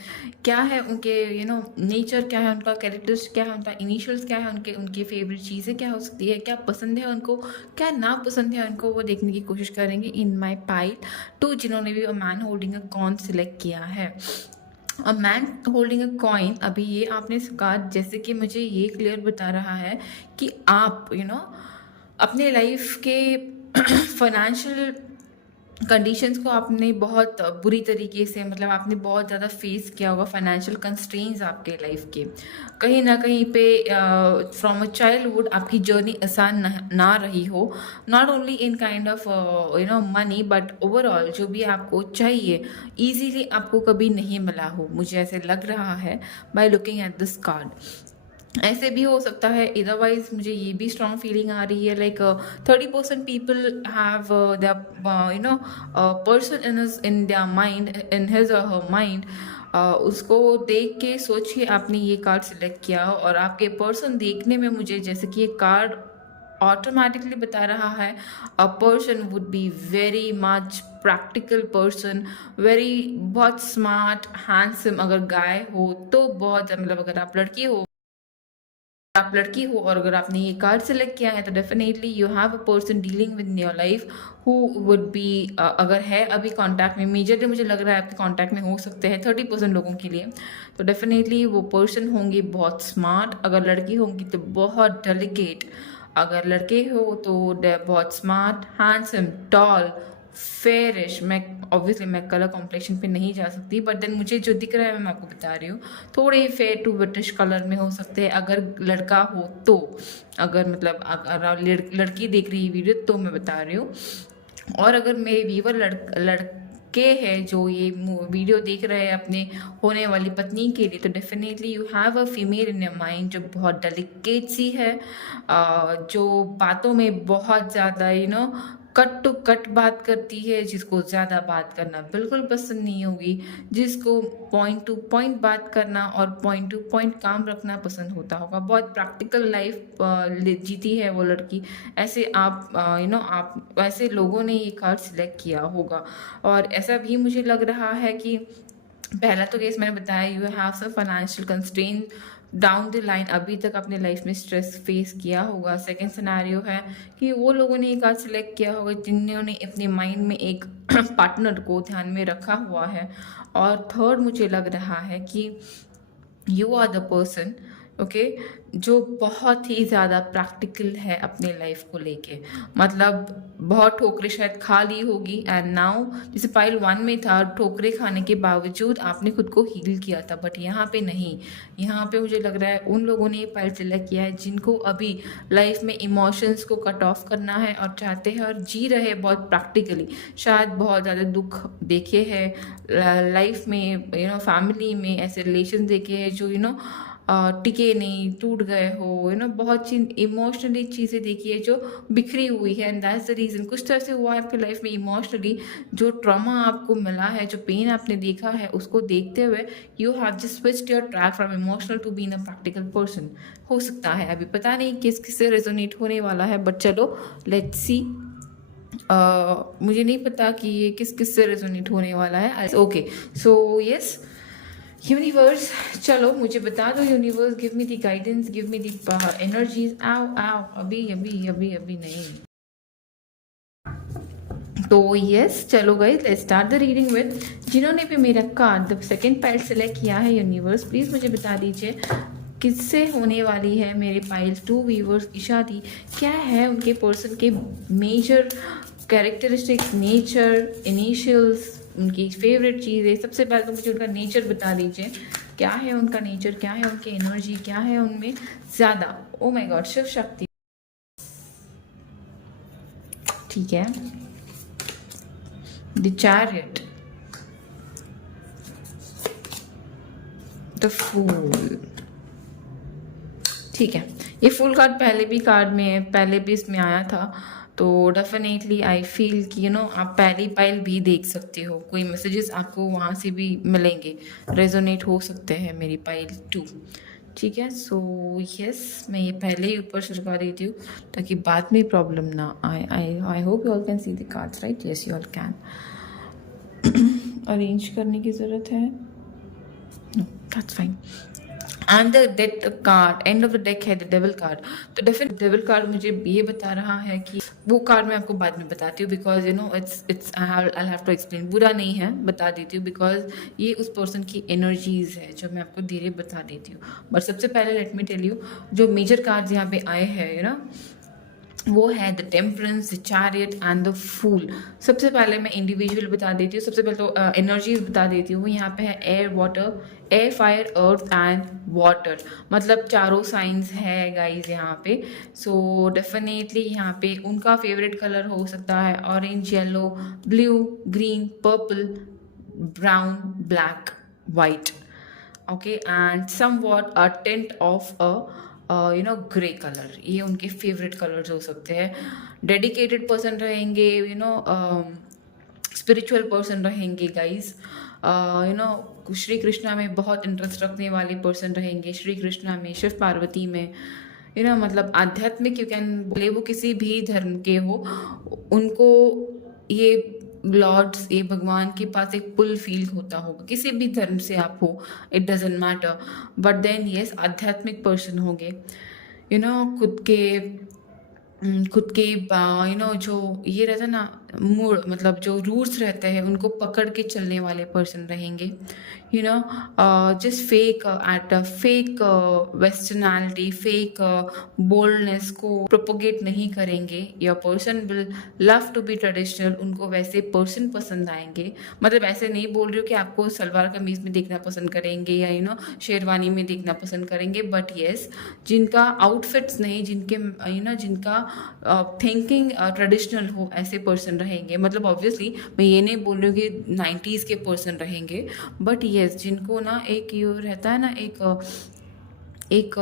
क्या है उनके नेचर, क्या है उनका कैरेक्टर्स, क्या है उनका इनिशियल्स, क्या है उनकी फेवरेट चीज़ें क्या हो सकती है, क्या पसंद है उनको, क्या ना पसंद है उनको, वो देखने की कोशिश करेंगे इन माई पाइल टू, जिन्होंने भी अ man holding a coin select किया है। अ मैन होल्डिंग अ कॉइन, अभी ये आपने कार्ड जैसे कि मुझे ये क्लियर बता रहा है कि आप अपने लाइफ के फाइनेंशियल कंडीशंस को आपने बहुत बुरी तरीके से, मतलब आपने बहुत ज़्यादा फेस किया होगा, फाइनेंशियल कंस्ट्रेंट्स आपके लाइफ के, कहीं ना कहीं पे फ्रॉम अ चाइल्डहुड आपकी जर्नी आसान ना रही हो, not only in kind of money but overall जो भी आपको चाहिए इजीली आपको कभी नहीं मिला हो, मुझे ऐसे लग रहा है by looking at this card. ऐसे भी हो सकता है, अदरवाइज मुझे ये भी स्ट्रॉन्ग फीलिंग आ रही है like 30% people have the person in their mind, in his और हर माइंड, उसको देख के सोच के आपने ये कार्ड सिलेक्ट किया और आपके पर्सन देखने में मुझे जैसे कि ये कार्ड ऑटोमेटिकली बता रहा है अ person would be very much practical person, very बहुत स्मार्ट हैंडसम, अगर गाय हो तो बहुत, मतलब अगर आप लड़की हो और अगर आपने ये कार्ड सेलेक्ट किया है तो definitely you have a person dealing with your life who would be, अगर है अभी कांटेक्ट में, मेजरली मुझे लग रहा है आपके कांटेक्ट में हो सकते हैं 30% लोगों के लिए, तो डेफिनेटली वो पर्सन होंगे बहुत स्मार्ट, अगर लड़की होंगी तो बहुत डेलिकेट, अगर लड़के हो तो बहुत स्मार्ट, हैंडसम, टॉल, फेयरिश। मैं कलर कॉम्प्लेक्शन पे नहीं जा सकती, बट देन मुझे जो दिख रहा है मैं आपको बता रही हूँ, थोड़े फेयर टू ब्रिटिश कलर में हो सकते हैं अगर लड़का हो तो, अगर मतलब अगर लड़की देख रही है वीडियो तो मैं बता रही हूँ। और अगर मेरे व्यूवर लड़के हैं जो ये वीडियो देख रहे हैं अपने होने वाली पत्नी के लिए, तो definitely you have a female in your mind जो बहुत डेलिकेट सी है, जो बातों में बहुत ज़्यादा कट टू कट बात करती है, जिसको ज़्यादा बात करना बिल्कुल पसंद नहीं होगी, जिसको पॉइंट टू पॉइंट बात करना और पॉइंट टू पॉइंट काम रखना पसंद होता होगा, बहुत प्रैक्टिकल लाइफ जीती है वो लड़की। ऐसे आप आप ऐसे लोगों ने ये कार्ड सिलेक्ट किया होगा। और ऐसा भी मुझे लग रहा है कि पहला तो केस मैंने बताया, you have some financial constraint down the line, अभी तक अपने लाइफ में स्ट्रेस फेस किया होगा। सेकंड सिनेरियो है कि वो लोगों ने एक कार्ड सिलेक्ट किया होगा जिन्होंने अपने माइंड में एक पार्टनर को ध्यान में रखा हुआ है। और थर्ड मुझे लग रहा है कि you are the person okay, जो बहुत ही ज़्यादा प्रैक्टिकल है अपने लाइफ को लेके, मतलब बहुत ठोकरें शायद खा ली होगी एंड नाउ, जैसे पाइल 1 में था, ठोकरें खाने के बावजूद आपने खुद को हील किया था, बट यहाँ पे नहीं। यहाँ पे मुझे लग रहा है उन लोगों ने ये पाइल सिलेक्ट किया है जिनको अभी लाइफ में इमोशंस को कट ऑफ करना है और चाहते हैं और जी रहे हैं बहुत प्रैक्टिकली। शायद बहुत ज़्यादा दुख देखे हैं लाइफ में, फैमिली में ऐसे रिलेशन देखे हैं जो टिके नहीं, टूट गए हो, बहुत चीज इमोशनली चीज़ें देखी है जो बिखरी हुई है, एंड दैट्स द रीज़न कुछ तरह से हुआ है आपके लाइफ में इमोशनली। जो ट्रॉमा आपको मिला है, जो पेन आपने देखा है, उसको देखते हुए you have just switched your track from emotional to being a practical person. हो सकता है, अभी पता नहीं किस किस से रेजोनेट होने वाला है, बट चलो लेट्स सी। मुझे नहीं पता कि ये किस किस से रेजोनेट होने वाला है। ओके, सो यस यूनिवर्स, चलो मुझे बता दो universe, give me the guidance, give me the energies. आओ आओ, अभी अभी अभी अभी नहीं। तो यस, चलो guys, let's start the reading with जिन्होंने भी मेरा card the second pile select किया है। यूनिवर्स प्लीज मुझे बता दीजिए किससे होने वाली है मेरे पाइल 2 व्यूवर्स की शादी। क्या है उनके पर्सन के मेजर कैरेक्टरिस्टिक्स, नेचर, इनिशियल्स, उनकी फेवरेट चीज़ें। सबसे पहले तो मुझे उनका नेचर बता दीजिए, क्या है उनका नेचर, क्या है उनकी एनर्जी, क्या है उनमें ज़्यादा। ओ माय गॉड, शिव शक्ति। ठीक है, द चैरियट, द फूल। ठीक है, ये फुल कार्ड पहले भी कार्ड में, पहले भी इसमें आया था, तो डेफिनेटली आई फील कि आप पहली पाइल भी देख सकते हो, कोई मैसेजेस आपको वहाँ से भी मिलेंगे, रेजोनेट हो सकते हैं मेरी पाइल 2। ठीक है, सो यस, मैं ये पहले ही ऊपर छिड़का देती हूँ ताकि बाद में प्रॉब्लम ना आए। I hope you all can see the cards, right? Yes, you all can. Arrange करने की ज़रूरत है? No, that's fine. And the death card, end of the deck है द डेविल कार्ड। तो डेफिनेट डेविल कार्ड मुझे ये बता रहा है कि वो कार्ड मैं आपको बाद में बताती हूँ, because it's I have to explain. बुरा नहीं है, बता देती हूँ, बिकॉज ये उस पर्सन की एनर्जीज है जो मैं आपको धीरे बता देती हूँ। बट सबसे पहले लेट मी टेल यू, जो मेजर कार्ड्स यहाँ पे आए हैं वो है the temperance, the chariot and the fool. सबसे पहले मैं इंडिविजुअल बता देती हूँ, सबसे पहले तो एनर्जीज बता देती हूँ। यहाँ पे है air, water, air, fire, earth and water, मतलब चारों साइंस है गाइज यहाँ पे। सो डेफिनेटली यहाँ पे उनका फेवरेट कलर हो सकता है orange, yellow, blue, green, purple, brown, black, white. Okay, and somewhat a tent of a grey colour. ये उनके फेवरेट कलर्स हो सकते हैं। डेडिकेटेड पर्सन रहेंगे, स्पिरिचुअल पर्सन रहेंगे गाइज। श्री कृष्णा में बहुत इंटरेस्ट रखने वाले पर्सन रहेंगे, श्री कृष्णा में, शिव पार्वती में, मतलब आध्यात्मिक, यू कैन बोले वो किसी भी धर्म के हो, उनको ये लॉर्ड्स, ये भगवान के पास एक पुल फील होता होगा, किसी भी धर्म से आप हो, it doesn't matter. But then yes, आध्यात्मिक पर्सन होंगे, खुद के जो ये रहता है ना मूड, मतलब जो रूट्स रहते हैं उनको पकड़ के चलने वाले पर्सन रहेंगे। Just fake at fake westernality, fake boldness को प्रोपोगेट नहीं करेंगे। Your person will love to be traditional, उनको वैसे पर्सन पसंद आएंगे। मतलब ऐसे नहीं बोल रही हूँ कि आपको सलवार कमीज में देखना पसंद करेंगे या शेरवानी में देखना पसंद करेंगे, बट येस, जिनका आउटफिट्स नहीं, जिनका थिंकिंग ट्रेडिशनल हो, ऐसे पर्सन रहेंगे। मतलब ऑब्वियसली मैं ये नहीं बोल रही हूँ कि 90s के पर्सन रहेंगे, बट येस, जिनको एक ये रहता है ना, एक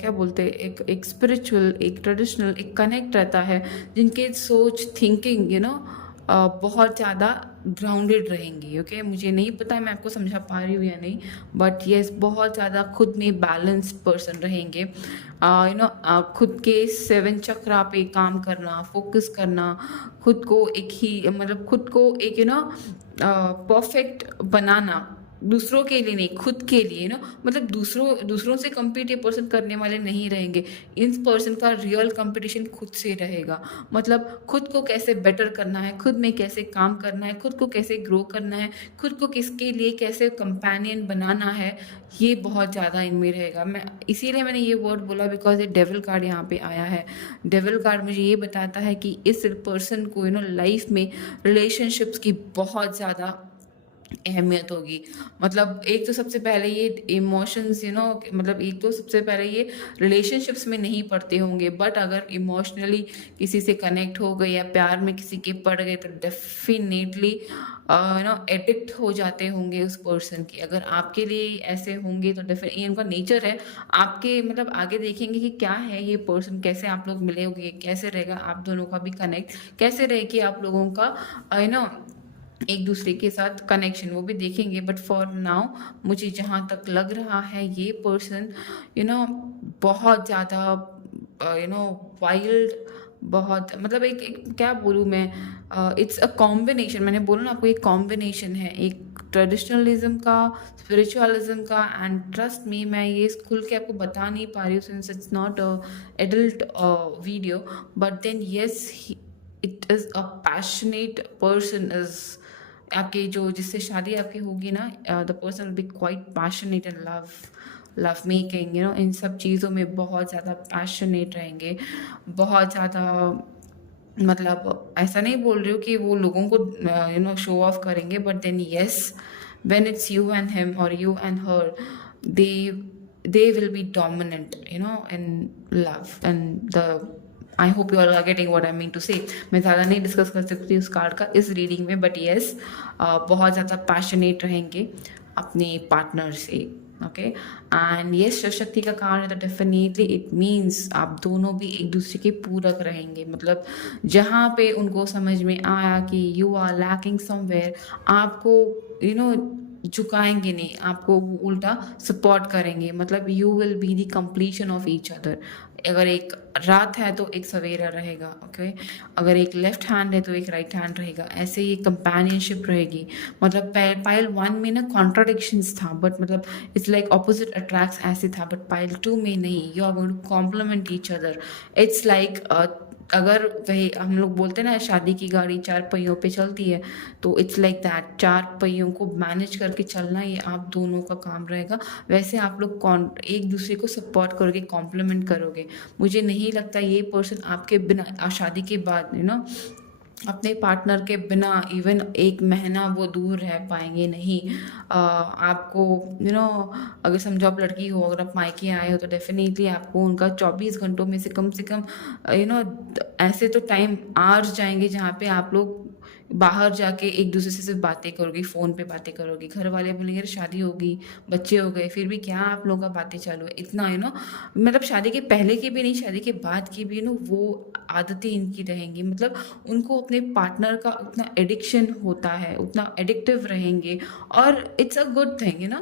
क्या बोलते हैं, एक स्पिरिचुअल, एक ट्रेडिशनल, एक कनेक्ट रहता है, जिनके सोच, थिंकिंग बहुत ज़्यादा ग्राउंडेड रहेंगी। ओके, मुझे नहीं पता मैं आपको समझा पा रही हूँ या नहीं, बट येस, बहुत ज़्यादा खुद में बैलेंस्ड पर्सन रहेंगे। खुद के 7 चक्रा पे काम करना, फोकस करना, खुद को एक परफेक्ट बनाना, दूसरों के लिए नहीं, खुद के लिए ना, मतलब दूसरों से कम्पीट ये पर्सन करने वाले नहीं रहेंगे। इस पर्सन का रियल कंपटीशन खुद से रहेगा। मतलब खुद को कैसे बेटर करना है, खुद में कैसे काम करना है, खुद को कैसे ग्रो करना है, खुद को किसके लिए कैसे कंपेनियन बनाना है, ये बहुत ज़्यादा इनमें रहेगा। मैं इसीलिए मैंने ये वर्ड बोला बिकॉज ये डेविल कार्ड यहाँ पे आया है। डेविल कार्ड मुझे ये बताता है कि इस पर्सन को लाइफ में रिलेशनशिप्स की बहुत ज़्यादा अहमियत होगी। मतलब एक तो सबसे पहले ये इमोशंस मतलब एक तो सबसे पहले ये रिलेशनशिप्स में नहीं पड़ते होंगे, बट अगर इमोशनली किसी से कनेक्ट हो गए या प्यार में किसी के पड़ गए तो डेफिनेटली एडिक्ट हो जाते होंगे उस पर्सन की। अगर आपके लिए ऐसे होंगे तो डेफिनेटली इनका नेचर है। आपके मतलब आगे देखेंगे कि क्या है ये पर्सन, कैसे आप लोग मिले होंगे, कैसे रहेगा आप दोनों का भी कनेक्ट, कैसे रहेगी आप लोगों का एक दूसरे के साथ कनेक्शन, वो भी देखेंगे। बट फॉर नाउ मुझे जहाँ तक लग रहा है ये पर्सन बहुत ज़्यादा वाइल्ड, बहुत मतलब एक क्या बोलूँ मैं, इट्स अ कॉम्बिनेशन। मैंने बोला ना आपको, एक कॉम्बिनेशन है एक ट्रेडिशनलिज्म का, स्पिरिचुअलिज्म का, एंड ट्रस्ट मी मैं ये खुल के आपको बता नहीं पा रही हूँ since it's not adult video, but then yes it is a passionate person. Is आपके जो जिससे शादी आपकी होगी ना, the person will be quite passionate in love making, इन सब चीज़ों में बहुत ज़्यादा पैशनेट रहेंगे, बहुत ज़्यादा। मतलब ऐसा नहीं बोल रही हूँ कि वो लोगों को शो ऑफ करेंगे, but then yes when it's you and him or you and her, they will be dominant in love and the I hope you are getting what I mean to say. मैं ज़्यादा नहीं discuss कर सकती उस card का इस reading में, but yes बहुत ज़्यादा पैशनेट रहेंगे अपने पार्टनर से। Okay, and yes Shiv Shakti का कार्ड है तो डेफिनेटली इट मीन्स आप दोनों भी एक दूसरे के पूरक रहेंगे। मतलब जहाँ पे उनको समझ में आया कि यू आर लैकिंग समवेयर, आपको झुकाएंगे नहीं, आपको वो उल्टा सपोर्ट करेंगे। मतलब you will be the completion of each other. अगर एक रात है तो एक सवेरा रहेगा, ओके। अगर एक लेफ्ट हैंड है तो एक राइट हैंड रहेगा। ऐसे ये कंपेनियनशिप रहेगी। मतलब पाइल 1 में ना कॉन्ट्राडिक्शंस था, बट मतलब इट्स लाइक ऑपोजिट अट्रैक्ट्स ऐसे था, बट पाइल 2 में नहीं, you are going to complement each other. It's like अगर वही हम लोग बोलते हैं ना शादी की गाड़ी 4 पहियों पे चलती है, तो इट्स लाइक दैट 4 पहियों को मैनेज करके चलना ये आप दोनों का काम रहेगा। वैसे आप लोग एक दूसरे को सपोर्ट करोगे, कॉम्प्लीमेंट करोगे। मुझे नहीं लगता ये पर्सन आपके बिना शादी के बाद अपने पार्टनर के बिना इवन 1 महीना वो दूर रह पाएंगे, नहीं। आपको अगर समझो आप लड़की हो, अगर आप मायके आए हो तो डेफिनेटली आपको उनका 24 घंटों में से कम ऐसे तो टाइम आवर्स जाएंगे जहाँ पे आप लोग बाहर जाके एक दूसरे से सिर्फ बातें करोगी, फ़ोन पे बातें करोगी। घर वाले बोलेंगे अरे शादी हो गई, बच्चे हो गए, फिर भी क्या आप लोगों का बातें चालू है इतना मतलब शादी के पहले की भी नहीं, शादी के बाद की भी वो आदतें इनकी रहेंगी। मतलब उनको अपने पार्टनर का उतना एडिक्शन होता है, उतना एडिक्टिव रहेंगे, और इट्स अ गुड थिंग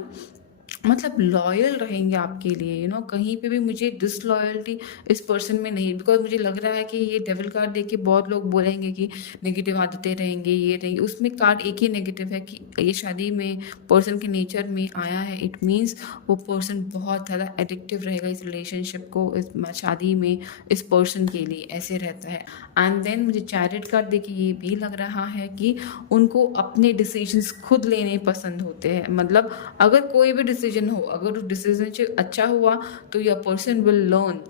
मतलब लॉयल रहेंगे आपके लिए कहीं पे भी मुझे डिसलॉयल्टी इस पर्सन में नहीं। बिकॉज मुझे लग रहा है कि ये डेविल कार्ड देख के बहुत लोग बोलेंगे कि नेगेटिव आदतें रहेंगे, ये रहेंगे। उसमें कार्ड एक ही नेगेटिव है कि ये शादी में पर्सन के नेचर में आया है। इट मीन्स वो पर्सन बहुत ज़्यादा एडिक्टिव रहेगा इस रिलेशनशिप को, इस शादी में इस पर्सन के लिए ऐसे रहता है। एंड देन मुझे चैरिट कार्ड देख के ये भी लग रहा है कि उनको अपने डिसीजंस खुद लेने पसंद होते हैं। मतलब अगर कोई भी डिसीजन हो, अगर उस डिसीजन अच्छा हुआ तो your person will learn,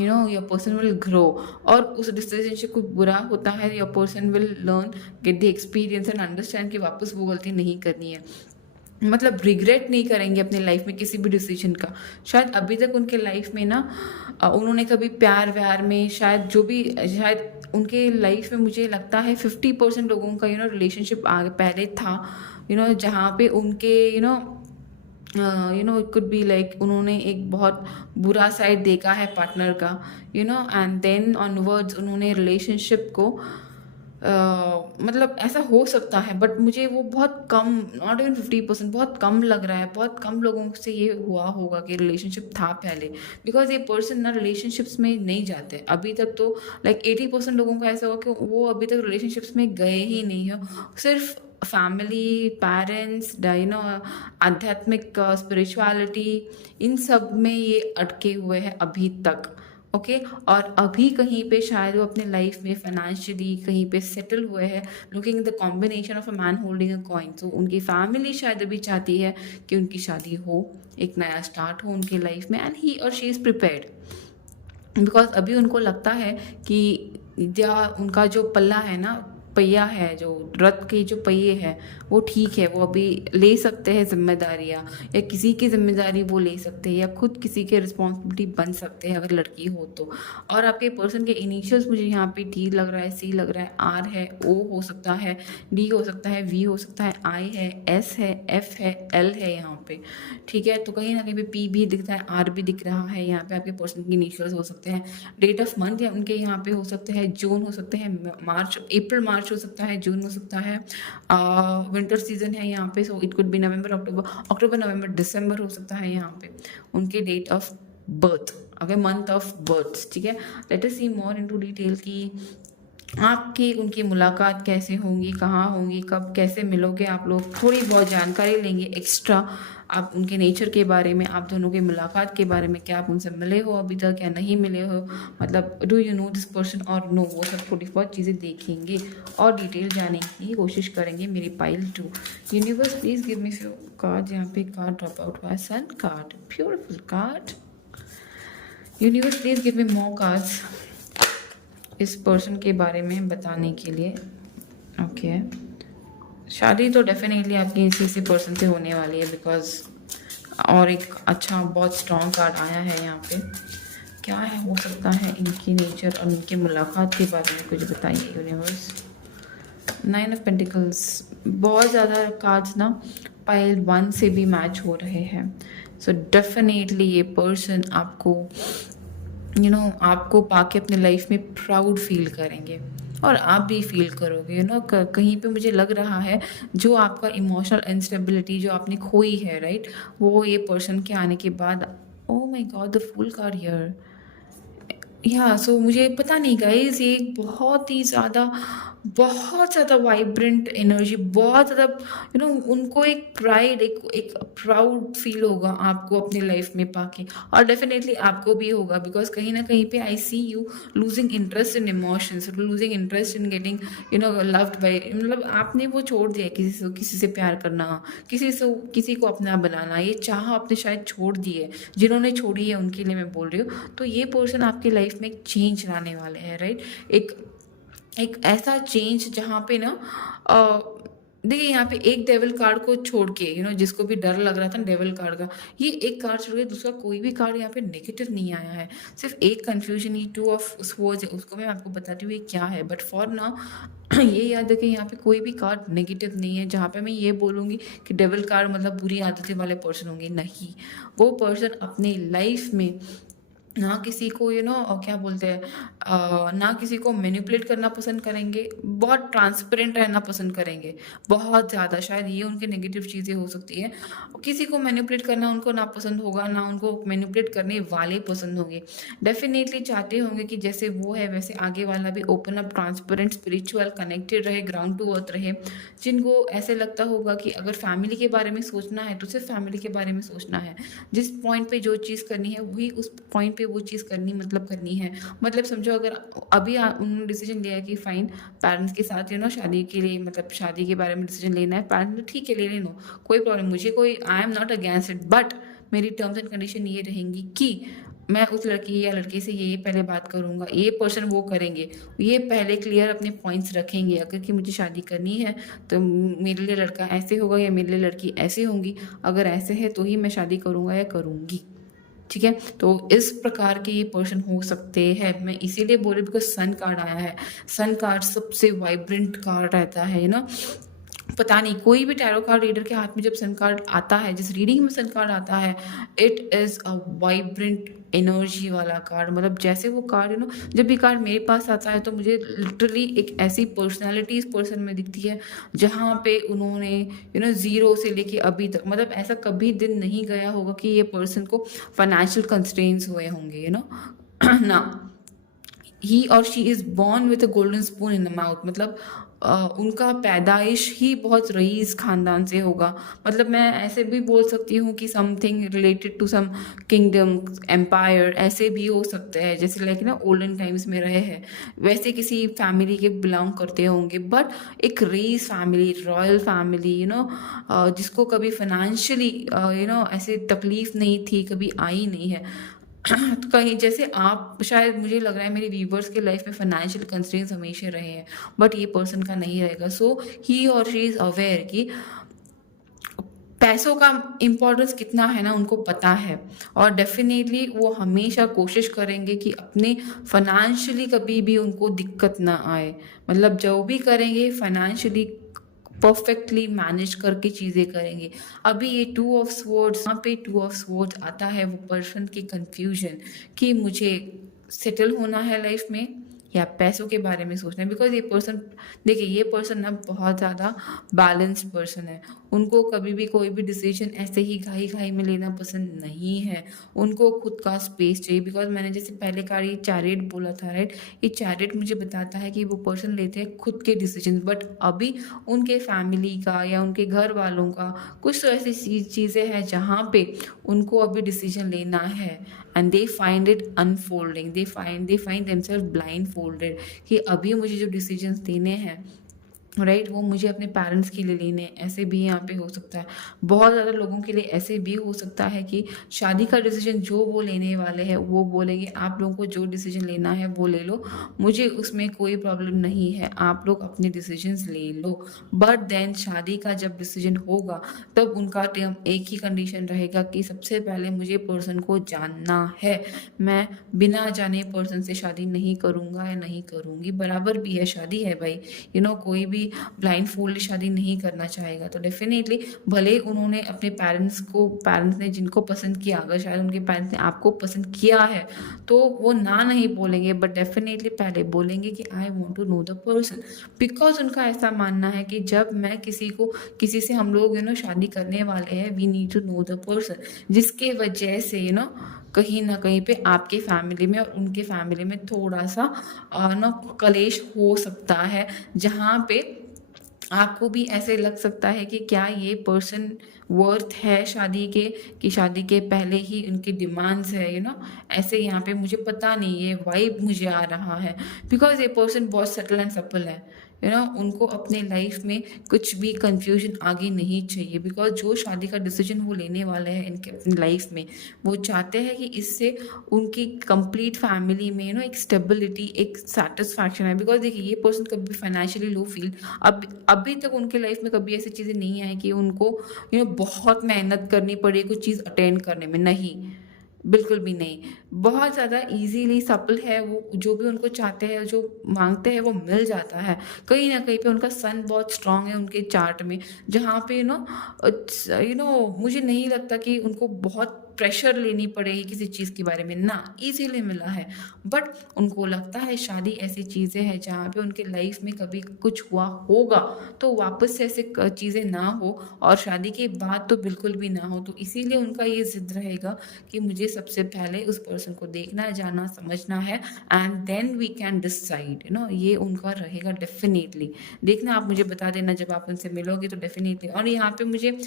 your person will grow. और उस डिसीजन से कुछ बुरा होता है, your person will learn, get the experience and understand कि वापस वो गलती नहीं करनी है। मतलब रिग्रेट नहीं करेंगे अपने लाइफ में किसी भी डिसीजन का। शायद अभी तक उनके लाइफ में उन्होंने कभी प्यार व्यार में शायद उनके लाइफ में मुझे लगता है 50% लोगों का रिलेशनशिप आगे पहले था जहाँ पे उनके इट कुड बी लाइक उन्होंने एक बहुत बुरा साइड देखा है पार्टनर का एंड देन ऑनवर्ड्स उन्होंने रिलेशनशिप को मतलब ऐसा हो सकता है, बट मुझे वो बहुत कम, नॉट इवन 50%, बहुत कम लग रहा है। बहुत कम लोगों से ये हुआ होगा कि रिलेशनशिप था पहले, बिकॉज ये पर्सन रिलेशनशिप्स में नहीं जाते अभी तक। तो लाइक 80% लोगों का ऐसा होगा कि वो अभी तक रिलेशनशिप्स में गए ही नहीं हो। सिर्फ फैमिली, पेरेंट्स, आध्यात्मिक स्पिरिचुअलिटी, इन सब में ये अटके हुए हैं अभी तक। ओके और अभी कहीं पे शायद वो अपने लाइफ में फाइनेंशियली कहीं पे सेटल हुए हैं, looking the combination of a man holding a coin. तो उनकी फैमिली शायद अभी चाहती है कि उनकी शादी हो, एक नया स्टार्ट हो उनकी लाइफ में, एंड ही और शी इज़ प्रिपेयर्ड। बिकॉज अभी उनको लगता है कि या उनका जो पल्ला है ना, पहिया है, जो रथ के जो पहिए हैं वो ठीक है, वो अभी ले सकते हैं जिम्मेदारियाँ, या किसी की जिम्मेदारी वो ले सकते हैं, या खुद किसी के रिस्पॉन्सिबिलिटी बन सकते हैं अगर लड़की हो तो। और आपके पर्सन के इनिशियल्स मुझे यहाँ पे टी लग रहा है, सी लग रहा है, आर है, ओ हो सकता है, डी हो सकता है, वी हो सकता है, आई है, एस है, एफ है, एल है यहाँ पे। ठीक है, तो कहीं ना कहीं पे पी भी दिखता है, आर भी दिख रहा है यहाँ पे। आपके पर्सन के इनिशियल्स हो सकते हैं, डेट ऑफ मंथ या उनके यहाँ पे हो सकते हैं जून, हो सकते हैं मार्च, अप्रैल मार्च हो सकता है, जून हो सकता है, विंटर सीजन है यहाँ पे, so it could be November October November December हो सकता है यहाँ पे उनके date of birth, okay, month of birth. ठीक है, let us see more into detail कि आपकी उनकी मुलाकात कैसे होंगी, कहाँ होंगी, कब, कैसे मिलोगे आप लोग, थोड़ी बहुत जानकारी लेंगे एक्स्ट्रा आप उनके नेचर के बारे में, आप दोनों की मुलाकात के बारे में, क्या आप उनसे मिले हो अभी तक या नहीं मिले हो, मतलब do you know this person और नो, वो सब थोड़ी बहुत चीज़ें देखेंगे और डिटेल जानने की कोशिश करेंगे मेरी pile 2। Universe please give me few card. यहाँ पे कार्ड ड्रॉप आउट हुआ है, sun card, beautiful card. Universe please give me more cards इस पर्सन के बारे में बताने के लिए। ओके शादी तो डेफिनेटली आपकी इसी पर्सन से होने वाली है, बिकॉज और एक अच्छा बहुत स्ट्रॉन्ग कार्ड आया है यहाँ पे। क्या है हो सकता है इनकी नेचर और इनकी मुलाकात के बारे में कुछ बताइए यूनिवर्स। 9 ऑफ पेंटिकल्स, बहुत ज़्यादा कार्ड्स ना पाइल 1 से भी मैच हो रहे हैं। सो डेफिनेटली ये पर्सन आपको आपको पाके अपने लाइफ में प्राउड फील करेंगे और आप भी फील करोगे। कहीं पे मुझे लग रहा है जो आपका इमोशनल इंस्टेबिलिटी जो आपने खोई है, राइट, वो ये पर्सन के आने के बाद, oh my god the full card here. So मुझे पता नहीं गाइज, ये बहुत ज़्यादा वाइब्रेंट एनर्जी, बहुत ज़्यादा उनको एक प्राइड, एक प्राउड फील होगा आपको अपनी लाइफ में पाके, और डेफिनेटली आपको भी होगा, बिकॉज कहीं ना कहीं पे I see you losing interest in emotions, losing interest in getting loved by, मतलब आपने वो छोड़ दिया किसी से प्यार करना, किसी को अपना बनाना, ये चाह आपने शायद छोड़ दी है। जिन्होंने छोड़ी है उनके लिए मैं बोल रही हूँ। तो ये पर्सन आपकी लाइफ में एक चेंज लाने वाले हैं, राइट, एक ऐसा चेंज जहाँ पे ना देखिए यहाँ पे एक डेविल कार्ड को छोड़ के जिसको भी डर लग रहा था डेविल कार्ड का, ये एक कार्ड छोड़ के दूसरा कोई भी कार्ड यहाँ पे नेगेटिव नहीं आया है। सिर्फ एक कंफ्यूजन, ये 2 ऑफ स्वर्ड्स है, उसको मैं आपको बताती हूँ ये क्या है, बट फॉर ना ये याद रखें यहाँ पे कोई भी कार्ड नेगेटिव नहीं है जहाँ पे मैं ये बोलूँगी कि डेविल कार्ड मतलब बुरी आदतें वाले पर्सन होंगे, नहीं। वो पर्सन अपनी लाइफ में ना किसी को क्या बोलते हैं, ना किसी को मैनिपुलेट करना पसंद करेंगे, बहुत ट्रांसपेरेंट रहना पसंद करेंगे, बहुत ज़्यादा। शायद ये उनकी नेगेटिव चीज़ें हो सकती है, किसी को मैनिपुलेट करना उनको ना पसंद होगा, ना उनको मैनिपुलेट करने वाले पसंद होंगे। डेफिनेटली चाहते होंगे कि जैसे वो है वैसे आगे वाला भी open up, transparent, spiritual, connected रहे, ग्राउंड टू अर्थ रहे। जिनको ऐसे लगता होगा कि अगर फैमिली के बारे में सोचना है तो सिर्फ फैमिली के बारे में सोचना है, जिस पॉइंट पे जो चीज़ करनी है वही उस पॉइंट पे वो चीज़ करनी है। मतलब समझो अगर अभी उन्होंने डिसीजन लिया है कि फाइन पेरेंट्स के साथ शादी के लिए, मतलब शादी के बारे में डिसीजन लेना है, पेरेंट्स ठीक है ले लेनो, कोई प्रॉब्लम, मुझे कोई, I am not against it, but मेरी टर्म्स एंड कंडीशन ये रहेंगी कि मैं उस लड़की या लड़के से ये पहले बात करूँगा, ये पर्सन वो करेंगे, ये पहले क्लियर अपने पॉइंट्स रखेंगे। अगर कि मुझे शादी करनी है तो मेरे लिए लड़का ऐसे होगा या मेरे लिए लड़की ऐसे होंगी, अगर ऐसे है तो ही मैं शादी करूँगा या करूँगी। ठीक है, तो इस प्रकार के ये पर्सन हो सकते हैं। मैं इसीलिए बोल रही बिकॉज सन कार्ड आया है। सन कार्ड सबसे वाइब्रेंट कार्ड रहता है पता नहीं, कोई भी टैरो कार्ड रीडर के हाथ में जब सन कार्ड आता है, जिस रीडिंग में सन कार्ड आता है, it is a vibrant energy वाला कार्ड। मतलब जैसे वो कार्ड जब भी कार्ड मेरे पास आता है तो मुझे लिटरली एक ऐसी पर्सनालिटी इस पर्सन में दिखती है जहाँ पे उन्होंने ज़ीरो से लेके अभी तक, मतलब ऐसा कभी दिन नहीं गया होगा कि ये पर्सन को फाइनेंशियल कंस्ट्रेंट्स हुए होंगे ना। ही और she is born with a golden spoon in the mouth, मतलब उनका पैदाइश ही बहुत रईस ख़ानदान से होगा। मतलब मैं ऐसे भी बोल सकती हूँ कि something related to some kingdom, empire, ऐसे भी हो सकते हैं, जैसे लाइक ना ओल्डन टाइम्स में रहे हैं, वैसे किसी फैमिली के बिलोंग करते होंगे। बट एक रईस फैमिली, रॉयल फैमिली, जिसको कभी फाइनेंशियली ऐसे तकलीफ़ नहीं थी, कभी आई नहीं है। तो कहीं जैसे आप शायद, मुझे लग रहा है मेरे व्यूवर्स के लाइफ में फाइनेंशियल कंस्ट्रेंट्स हमेशा रहे हैं, बट ये पर्सन का नहीं रहेगा। सो ही और शी इज़ अवेयर कि पैसों का इम्पोर्टेंस कितना है ना, उनको पता है। और डेफिनेटली वो हमेशा कोशिश करेंगे कि अपने फाइनेंशियली कभी भी उनको दिक्कत ना आए। मतलब जो भी करेंगे फाइनेंशियली परफेक्टली मैनेज करके चीज़ें करेंगे। अभी ये टू ऑफ स्वॉर्ड्स, यहाँ पे टू ऑफ स्वॉर्ड्स आता है वो पर्सन की कंफ्यूजन कि मुझे सेटल होना है लाइफ में या पैसों के बारे में सोचना है। बिकॉज ये पर्सन, देखिए ये पर्सन ना बहुत ज़्यादा बैलेंस्ड पर्सन है। उनको कभी भी कोई भी डिसीजन ऐसे ही घाई घाई में लेना पसंद नहीं है। उनको खुद का स्पेस चाहिए। बिकॉज मैंने जैसे पहले का ये चैरिट बोला था, राइट, ये चैरिट मुझे बताता है कि वो पर्सन लेते हैं खुद के डिसीजन, बट अभी उनके फैमिली का या उनके घर वालों का कुछ तो ऐसी चीज़ें हैं जहाँ पे उनको अभी डिसीजन लेना है। And they find it unfolding, they find themselves blindfolded कि अभी मुझे जो डिसीजंस देने हैं, राइट, वो मुझे अपने पेरेंट्स के लिए लेने हैं। ऐसे भी यहाँ पे हो सकता है, बहुत ज़्यादा लोगों के लिए ऐसे भी हो सकता है कि शादी का डिसीजन जो वो लेने वाले हैं वो बोलेंगे आप लोगों को जो डिसीजन लेना है वो ले लो, मुझे उसमें कोई प्रॉब्लम नहीं है, आप लोग अपने डिसीजंस ले लो। बट देन शादी का जब डिसीजन होगा तब उनका एक ही कंडीशन रहेगा कि सबसे पहले मुझे पर्सन को जानना है। मैं बिना जाने पर्सन से शादी नहीं करूँगा या नहीं करूँगी। बराबर भी है, शादी है भाई, कोई भी ब्लाइंड फोल्ड शादी नहीं करना चाहेगा। तो डेफिनेटली भले उन्होंने अपने पेरेंट्स ने जिनको पसंद किया, अगर शायद उनके पेरेंट्स ने आपको पसंद किया है तो वो ना नहीं बोलेंगे, बट डेफिनेटली पहले बोलेंगे कि I want to know the person. Because उनका ऐसा मानना है कि जब मैं किसी से हम लोग शादी करने वाले हैं, we need to know the person, जिसके वजह से कहीं ना कहीं पे आपके फैमिली में और उनके फैमिली में थोड़ा सा कलेश हो सकता है, जहाँ पे आपको भी ऐसे लग सकता है कि क्या ये पर्सन वर्थ है शादी के, कि शादी के पहले ही उनकी डिमांड्स है, ऐसे यहाँ पे मुझे पता नहीं, ये वाइब मुझे आ रहा है। बिकॉज ये पर्सन बहुत सटल एंड सफल है, उनको अपने लाइफ में कुछ भी कंफ्यूजन आगे नहीं चाहिए। बिकॉज जो शादी का डिसीजन वो लेने वाले हैं इनके अपनी लाइफ में, वो चाहते हैं कि इससे उनकी कंप्लीट फैमिली में एक स्टेबिलिटी, एक सेटिस्फैक्शन है। बिकॉज देखिए ये पर्सन कभी फाइनेंशियली लो फील, अभी तक उनके लाइफ में कभी ऐसी चीज़ें नहीं आई कि उनको बहुत मेहनत करनी पड़ी कुछ चीज़ अटेंड करने में, नहीं, बिल्कुल भी नहीं। बहुत ज़्यादा इजीली सफल है वो, जो भी उनको चाहते हैं, जो मांगते हैं वो मिल जाता है। कहीं ना कहीं पे उनका सन बहुत स्ट्रांग है उनके चार्ट में, जहाँ पे मुझे नहीं लगता कि उनको बहुत प्रेशर लेनी पड़ेगी किसी चीज़ के बारे में, ना, इजीली मिला है। बट उनको लगता है शादी ऐसी चीज़ें हैं जहाँ पे उनके लाइफ में कभी कुछ हुआ होगा तो वापस से ऐसे चीज़ें ना हो, और शादी के बाद तो बिल्कुल भी ना हो। तो इसीलिए उनका ये जिद रहेगा कि मुझे सबसे पहले उस पर्सन को देखना, जाना, समझना है, and then we can decide, ये उनका रहेगा डेफिनेटली। देखना, आप मुझे बता देना जब आप उनसे मिलोगे तो डेफिनेटली। और यहाँ पे मुझे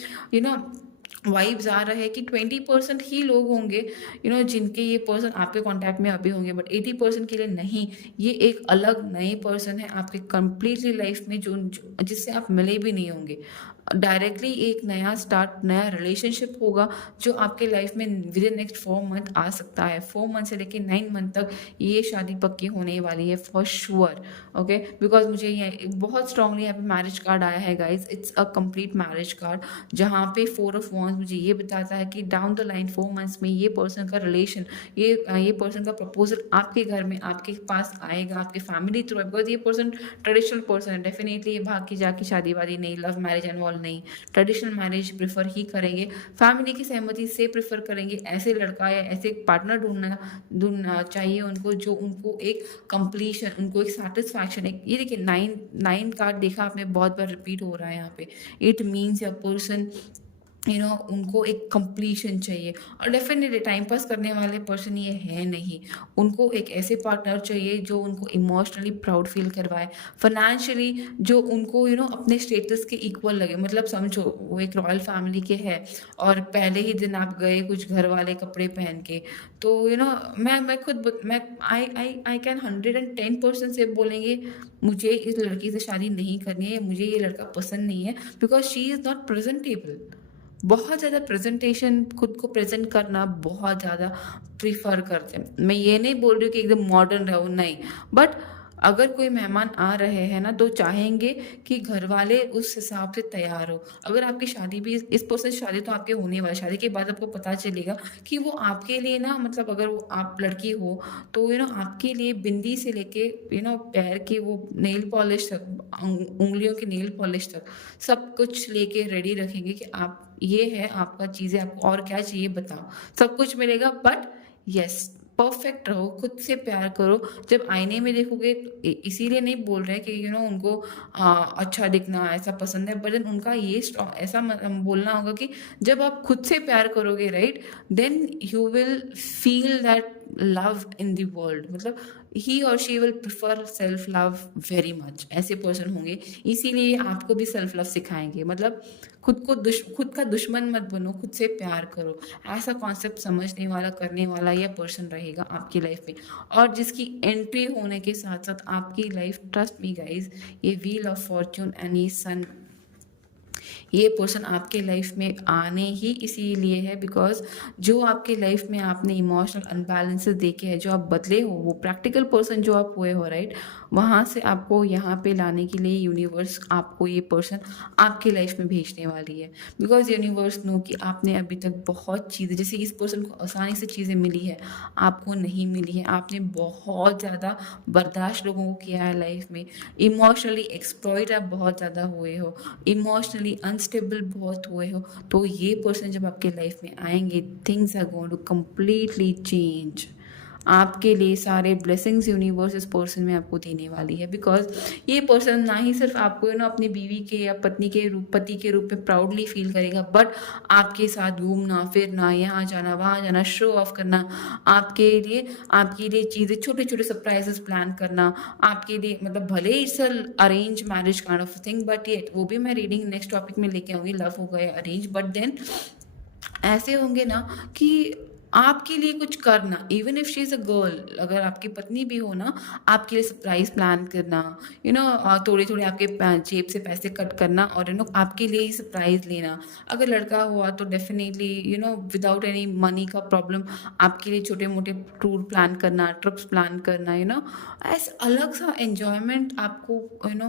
वाइब्स आ रहा है कि 20% ही लोग होंगे जिनके ये पर्सन आपके कांटेक्ट में अभी होंगे, बट 80% के लिए नहीं। ये एक अलग नए पर्सन है आपके कंप्लीटली लाइफ में, जिससे आप मिले भी नहीं होंगे। डायरेक्टली एक नया स्टार्ट, नया रिलेशनशिप होगा जो आपके लाइफ में विद इन नेक्स्ट 4 मंथ आ सकता है। 4 मंथ से लेकर 9 मंथ तक ये शादी पक्की होने वाली है फॉर श्योर। ओके, बिकॉज मुझे ये बहुत स्ट्रांगली यहाँ पे मैरिज कार्ड आया है guys, it's a complete marriage card, जहाँ पे 4 ऑफ वॉन्ड्स मुझे ये बताता है कि डाउन द लाइन 4 मंथ्स में ये पर्सन का रिलेशन, ये पर्सन का प्रपोजल आपके घर में, आपके पास आएगा, आपके फैमिली थ्रू। बिकॉज ये पर्सन ट्रेडिशनल पर्सन है, डेफिनेटली ये भाग के जाके शादी वादी नहीं, लव मैरिज एंड ऑल नहीं, ट्रेडिशनल मैरिज प्रेफर ही करेंगे, फैमिली की सहमति से प्रेफर करेंगे। ऐसे लड़का या ऐसे पार्टनर ढूंढना चाहिए उनको, जो उनको एक कंप्लीशन, उनको एक सेटिस्फैक्शन, एक, ये देखिए 9 कार्ड देखा आपने, बहुत बार रिपीट हो रहा है यहाँ पे। इट मीन्स अ पर्सन उनको एक कंप्लीशन चाहिए, और डेफिनेटली टाइम पास करने वाले पर्सन ये है नहीं। उनको एक ऐसे पार्टनर चाहिए जो उनको इमोशनली प्राउड फील करवाए, फाइनेंशियली जो उनको अपने स्टेटस के इक्वल लगे। मतलब समझो वो एक रॉयल फैमिली के है और पहले ही दिन आप गए कुछ घर वाले कपड़े पहन के, तो मैं खुद मैं आई आई आई कैन 110% से बोलेंगे मुझे इस लड़की से शादी नहीं करनी है, मुझे ये लड़का पसंद नहीं है, because she is not presentable. बहुत ज़्यादा प्रेजेंटेशन, खुद को प्रेजेंट करना बहुत ज़्यादा प्रीफर करते हैं। मैं ये नहीं बोल रही हूँ कि एकदम मॉडर्न रहो, नहीं, बट अगर कोई मेहमान आ रहे हैं ना तो चाहेंगे कि घर वाले उस हिसाब से तैयार हो। अगर आपकी शादी भी इस पर्सन से शादी तो आपके होने वाला, शादी के बाद आपको पता चलेगा कि वो आपके लिए ना, मतलब अगर वो आप लड़की हो तो आपके लिए बिंदी से लेके पैर की वो नेल पॉलिश तक, उंगलियों की नेल पॉलिश तक सब कुछ लेके रेडी रखेंगे कि आप ये है आपका चीज़ें, आपको और क्या चाहिए बताओ, सब कुछ मिलेगा। बट यस, परफेक्ट रहो, खुद से प्यार करो। जब आईने में देखोगे तो इसीलिए नहीं बोल रहे कि उनको अच्छा दिखना ऐसा पसंद है, बट उनका ये ऐसा बोलना होगा कि जब आप खुद से प्यार करोगे, right, then you will feel that love in the world. मतलब ही और she will prefer self love very much. ऐसे पर्सन होंगे, इसीलिए आपको भी सेल्फ लव सिखाएंगे। मतलब खुद का दुश्मन मत बनो, खुद से प्यार करो। ऐसा कॉन्सेप्ट समझने वाला, करने वाला यह पर्सन रहेगा आपकी लाइफ में, और जिसकी एंट्री होने के साथ साथ आपकी लाइफ, ट्रस्ट मी गाइज, ये व्हील ऑफ फॉर्च्यून एंड ये सन, ये पर्सन आपके लाइफ में आने ही इसीलिए है बिकॉज जो आपके लाइफ में आपने इमोशनल अनबैलेंसेस देखे हैं, जो आप बदले हो, वो प्रैक्टिकल पर्सन जो आप हुए हो, राइट, वहाँ से आपको यहाँ पे लाने के लिए यूनिवर्स आपको ये पर्सन आपके लाइफ में भेजने वाली है। बिकॉज यूनिवर्स नो कि आपने अभी तक बहुत चीज़ें, जैसे इस पर्सन को आसानी से चीज़ें मिली है, आपको नहीं मिली है। आपने बहुत ज़्यादा बर्दाश्त लोगों को किया है लाइफ में, इमोशनली एक्सप्लॉइट आप बहुत ज़्यादा हुए हो, इमोशनली अनस्टेबल बहुत हुए हो। तो ये पर्सन जब आपके लाइफ में आएंगे, things are going to completely change. आपके लिए सारे ब्लेसिंग्स यूनिवर्स इस पर्सन में आपको देने वाली है। बिकॉज ये पर्सन ना ही सिर्फ आपको अपनी बीवी के या पति के रूप में प्राउडली फील करेगा, बट आपके साथ घूमना फिरना, यहाँ जाना वहाँ जाना, शो ऑफ करना, आपके लिए चीज़ें, छोटे छोटे सरप्राइजेस प्लान करना आपके लिए। मतलब भले it's arrange marriage kind of thing, but ये वो भी मैं रीडिंग नेक्स्ट टॉपिक में लेके आऊँगी, लव हो गया अरेंज, बट देन ऐसे होंगे ना कि आपके लिए कुछ करना, even if she is a girl, अगर आपकी पत्नी भी हो ना, आपके लिए सरप्राइज प्लान करना, थोड़े थोड़े आपके जेब से पैसे कट करना और आपके लिए ही सरप्राइज लेना। अगर लड़का हुआ तो डेफिनेटली विदाउट एनी मनी का प्रॉब्लम आपके लिए छोटे मोटे टूर प्लान करना, ट्रिप्स प्लान करना, ऐसा अलग सा एन्जॉयमेंट आपको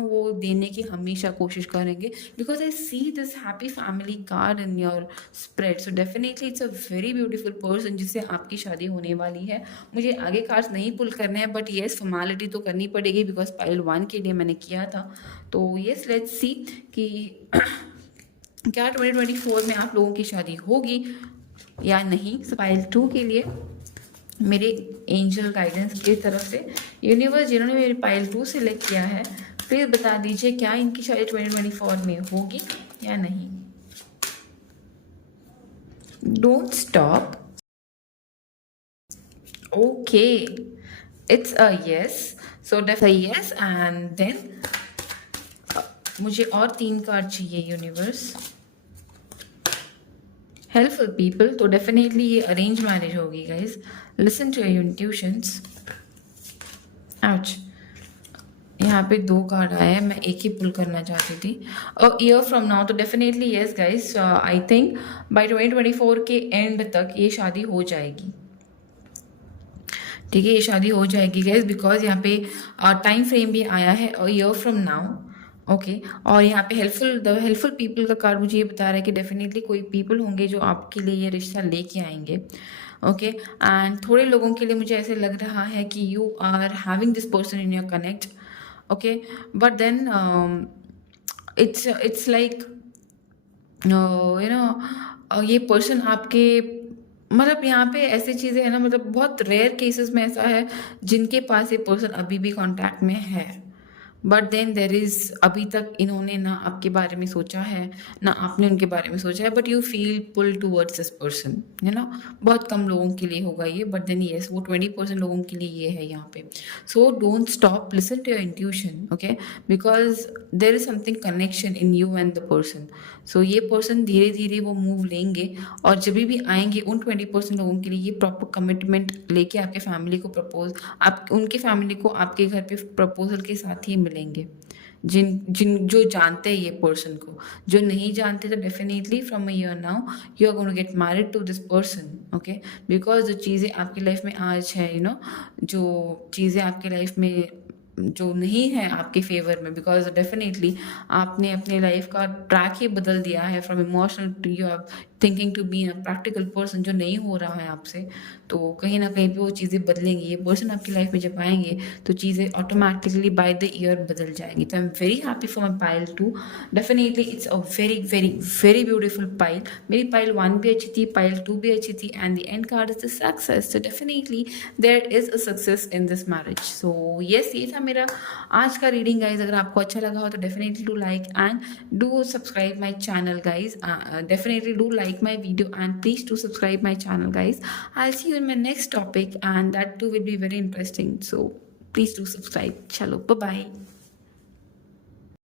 वो देने की हमेशा कोशिश करेंगे। Because I see this happy family card in your spread, so definitely it's a very beautiful person जिससे आपकी शादी होने वाली है। मुझे आगे कार्ड्स नहीं पुल करने हैं, बट येस फॉर्मेलिटी तो करनी पड़ेगी बिकॉज पाइल 1 के लिए मैंने किया था। तो येस, लेट्स सी कि क्या 2024 में आप लोगों की शादी होगी या नहीं। सो पाइल 2 के लिए मेरे एंजल गाइडेंस की तरफ से यूनिवर्स जिन्होंने मेरे पाइल 2 सेलेक्ट किया है, प्लीज़ बता दीजिए क्या इनकी शादी 2024 में होगी या नहीं। Don't stop. Okay, it's a yes. So definitely yes, and then मुझे और 3 कार्ड चाहिए यूनिवर्स। हेल्पफुल पीपल, तो डेफिनेटली ये अरेंज मैरिज होगी guys. Listen to your intuitions. Ouch, यहाँ पे 2 कार्ड आए हैं, मैं एक ही पुल करना चाहती थी। और ईयर फ्रॉम नाउ, तो definitely yes guys, I think by 2024 के एंड तक ये शादी हो जाएगी। ठीक है, ये शादी हो जाएगी गाइज, बिकॉज यहाँ पे टाइम फ्रेम भी आया है और ईयर फ्रॉम नाउ। ओके, और यहाँ पे हेल्पफुल पीपल का कार्ड मुझे ये बता रहा है कि डेफिनेटली कोई पीपल होंगे जो आपके लिए ये रिश्ता लेके आएंगे। ओके, एंड थोड़े लोगों के लिए मुझे ऐसे लग रहा है कि you are having this person in your connect. Okay, but then it's like ये पर्सन आपके, मतलब यहाँ पे ऐसी चीज़ें हैं ना, मतलब बहुत रेयर केसेस में ऐसा है जिनके पास ये पर्सन अभी भी कांटेक्ट में है। बट देन देर इज, अभी तक इन्होंने ना आपके बारे में सोचा है ना आपने उनके बारे में सोचा है, but you feel pull towards this person, है ना। बहुत कम लोगों के लिए होगा ये, बट देन येस वो 20% लोगों के लिए ये है यहाँ पे। So don't stop, listen to your intuition, okay, because there is something connection in you and the person. So ये पर्सन धीरे धीरे वो मूव लेंगे, और जब भी आएंगे उन 20% लोगों के लिए ये प्रॉपर कमिटमेंट लेके आपके फैमिली को प्रपोज, आप उनके फैमिली को आपके घर पे प्रपोजल के साथ ही मिलेंगे। जिन जिन जो जानते हैं ये पर्सन को, जो नहीं जानते तो definitely from a year now you are going to get married to this person, okay. Because जो चीज़ें आपकी लाइफ में आज है, यू नो, जो चीज़ें आपकी लाइफ में जो नहीं है आपके फेवर में, बिकॉज डेफिनेटली आपने अपने लाइफ का ट्रैक ही बदल दिया है, from emotional to you are thinking to be a practical person, जो नहीं हो रहा है आपसे। तो कहीं ना कहीं पे वो चीज़ें बदलेंगी, ये पर्सन आपकी लाइफ में जब आएंगे तो चीज़ें ऑटोमेटिकली बाय द ईयर बदल जाएंगी। तो I am very happy for my pile 2, definitely it's a very very very beautiful pile. मेरी पाइल 1 भी अच्छी थी, पाइल 2 भी अच्छी थी, and the end card is the success. So definitely there is a success in this marriage. So yes, ये था मेरा आज का रीडिंग गाइज। अगर आपको अच्छा लगा हो तो definitely do like and do subscribe my channel guys, definitely do like my video and please do subscribe my channel guys. I'll see you in my next topic and that too will be very interesting, so please do subscribe. Chalo, bye bye.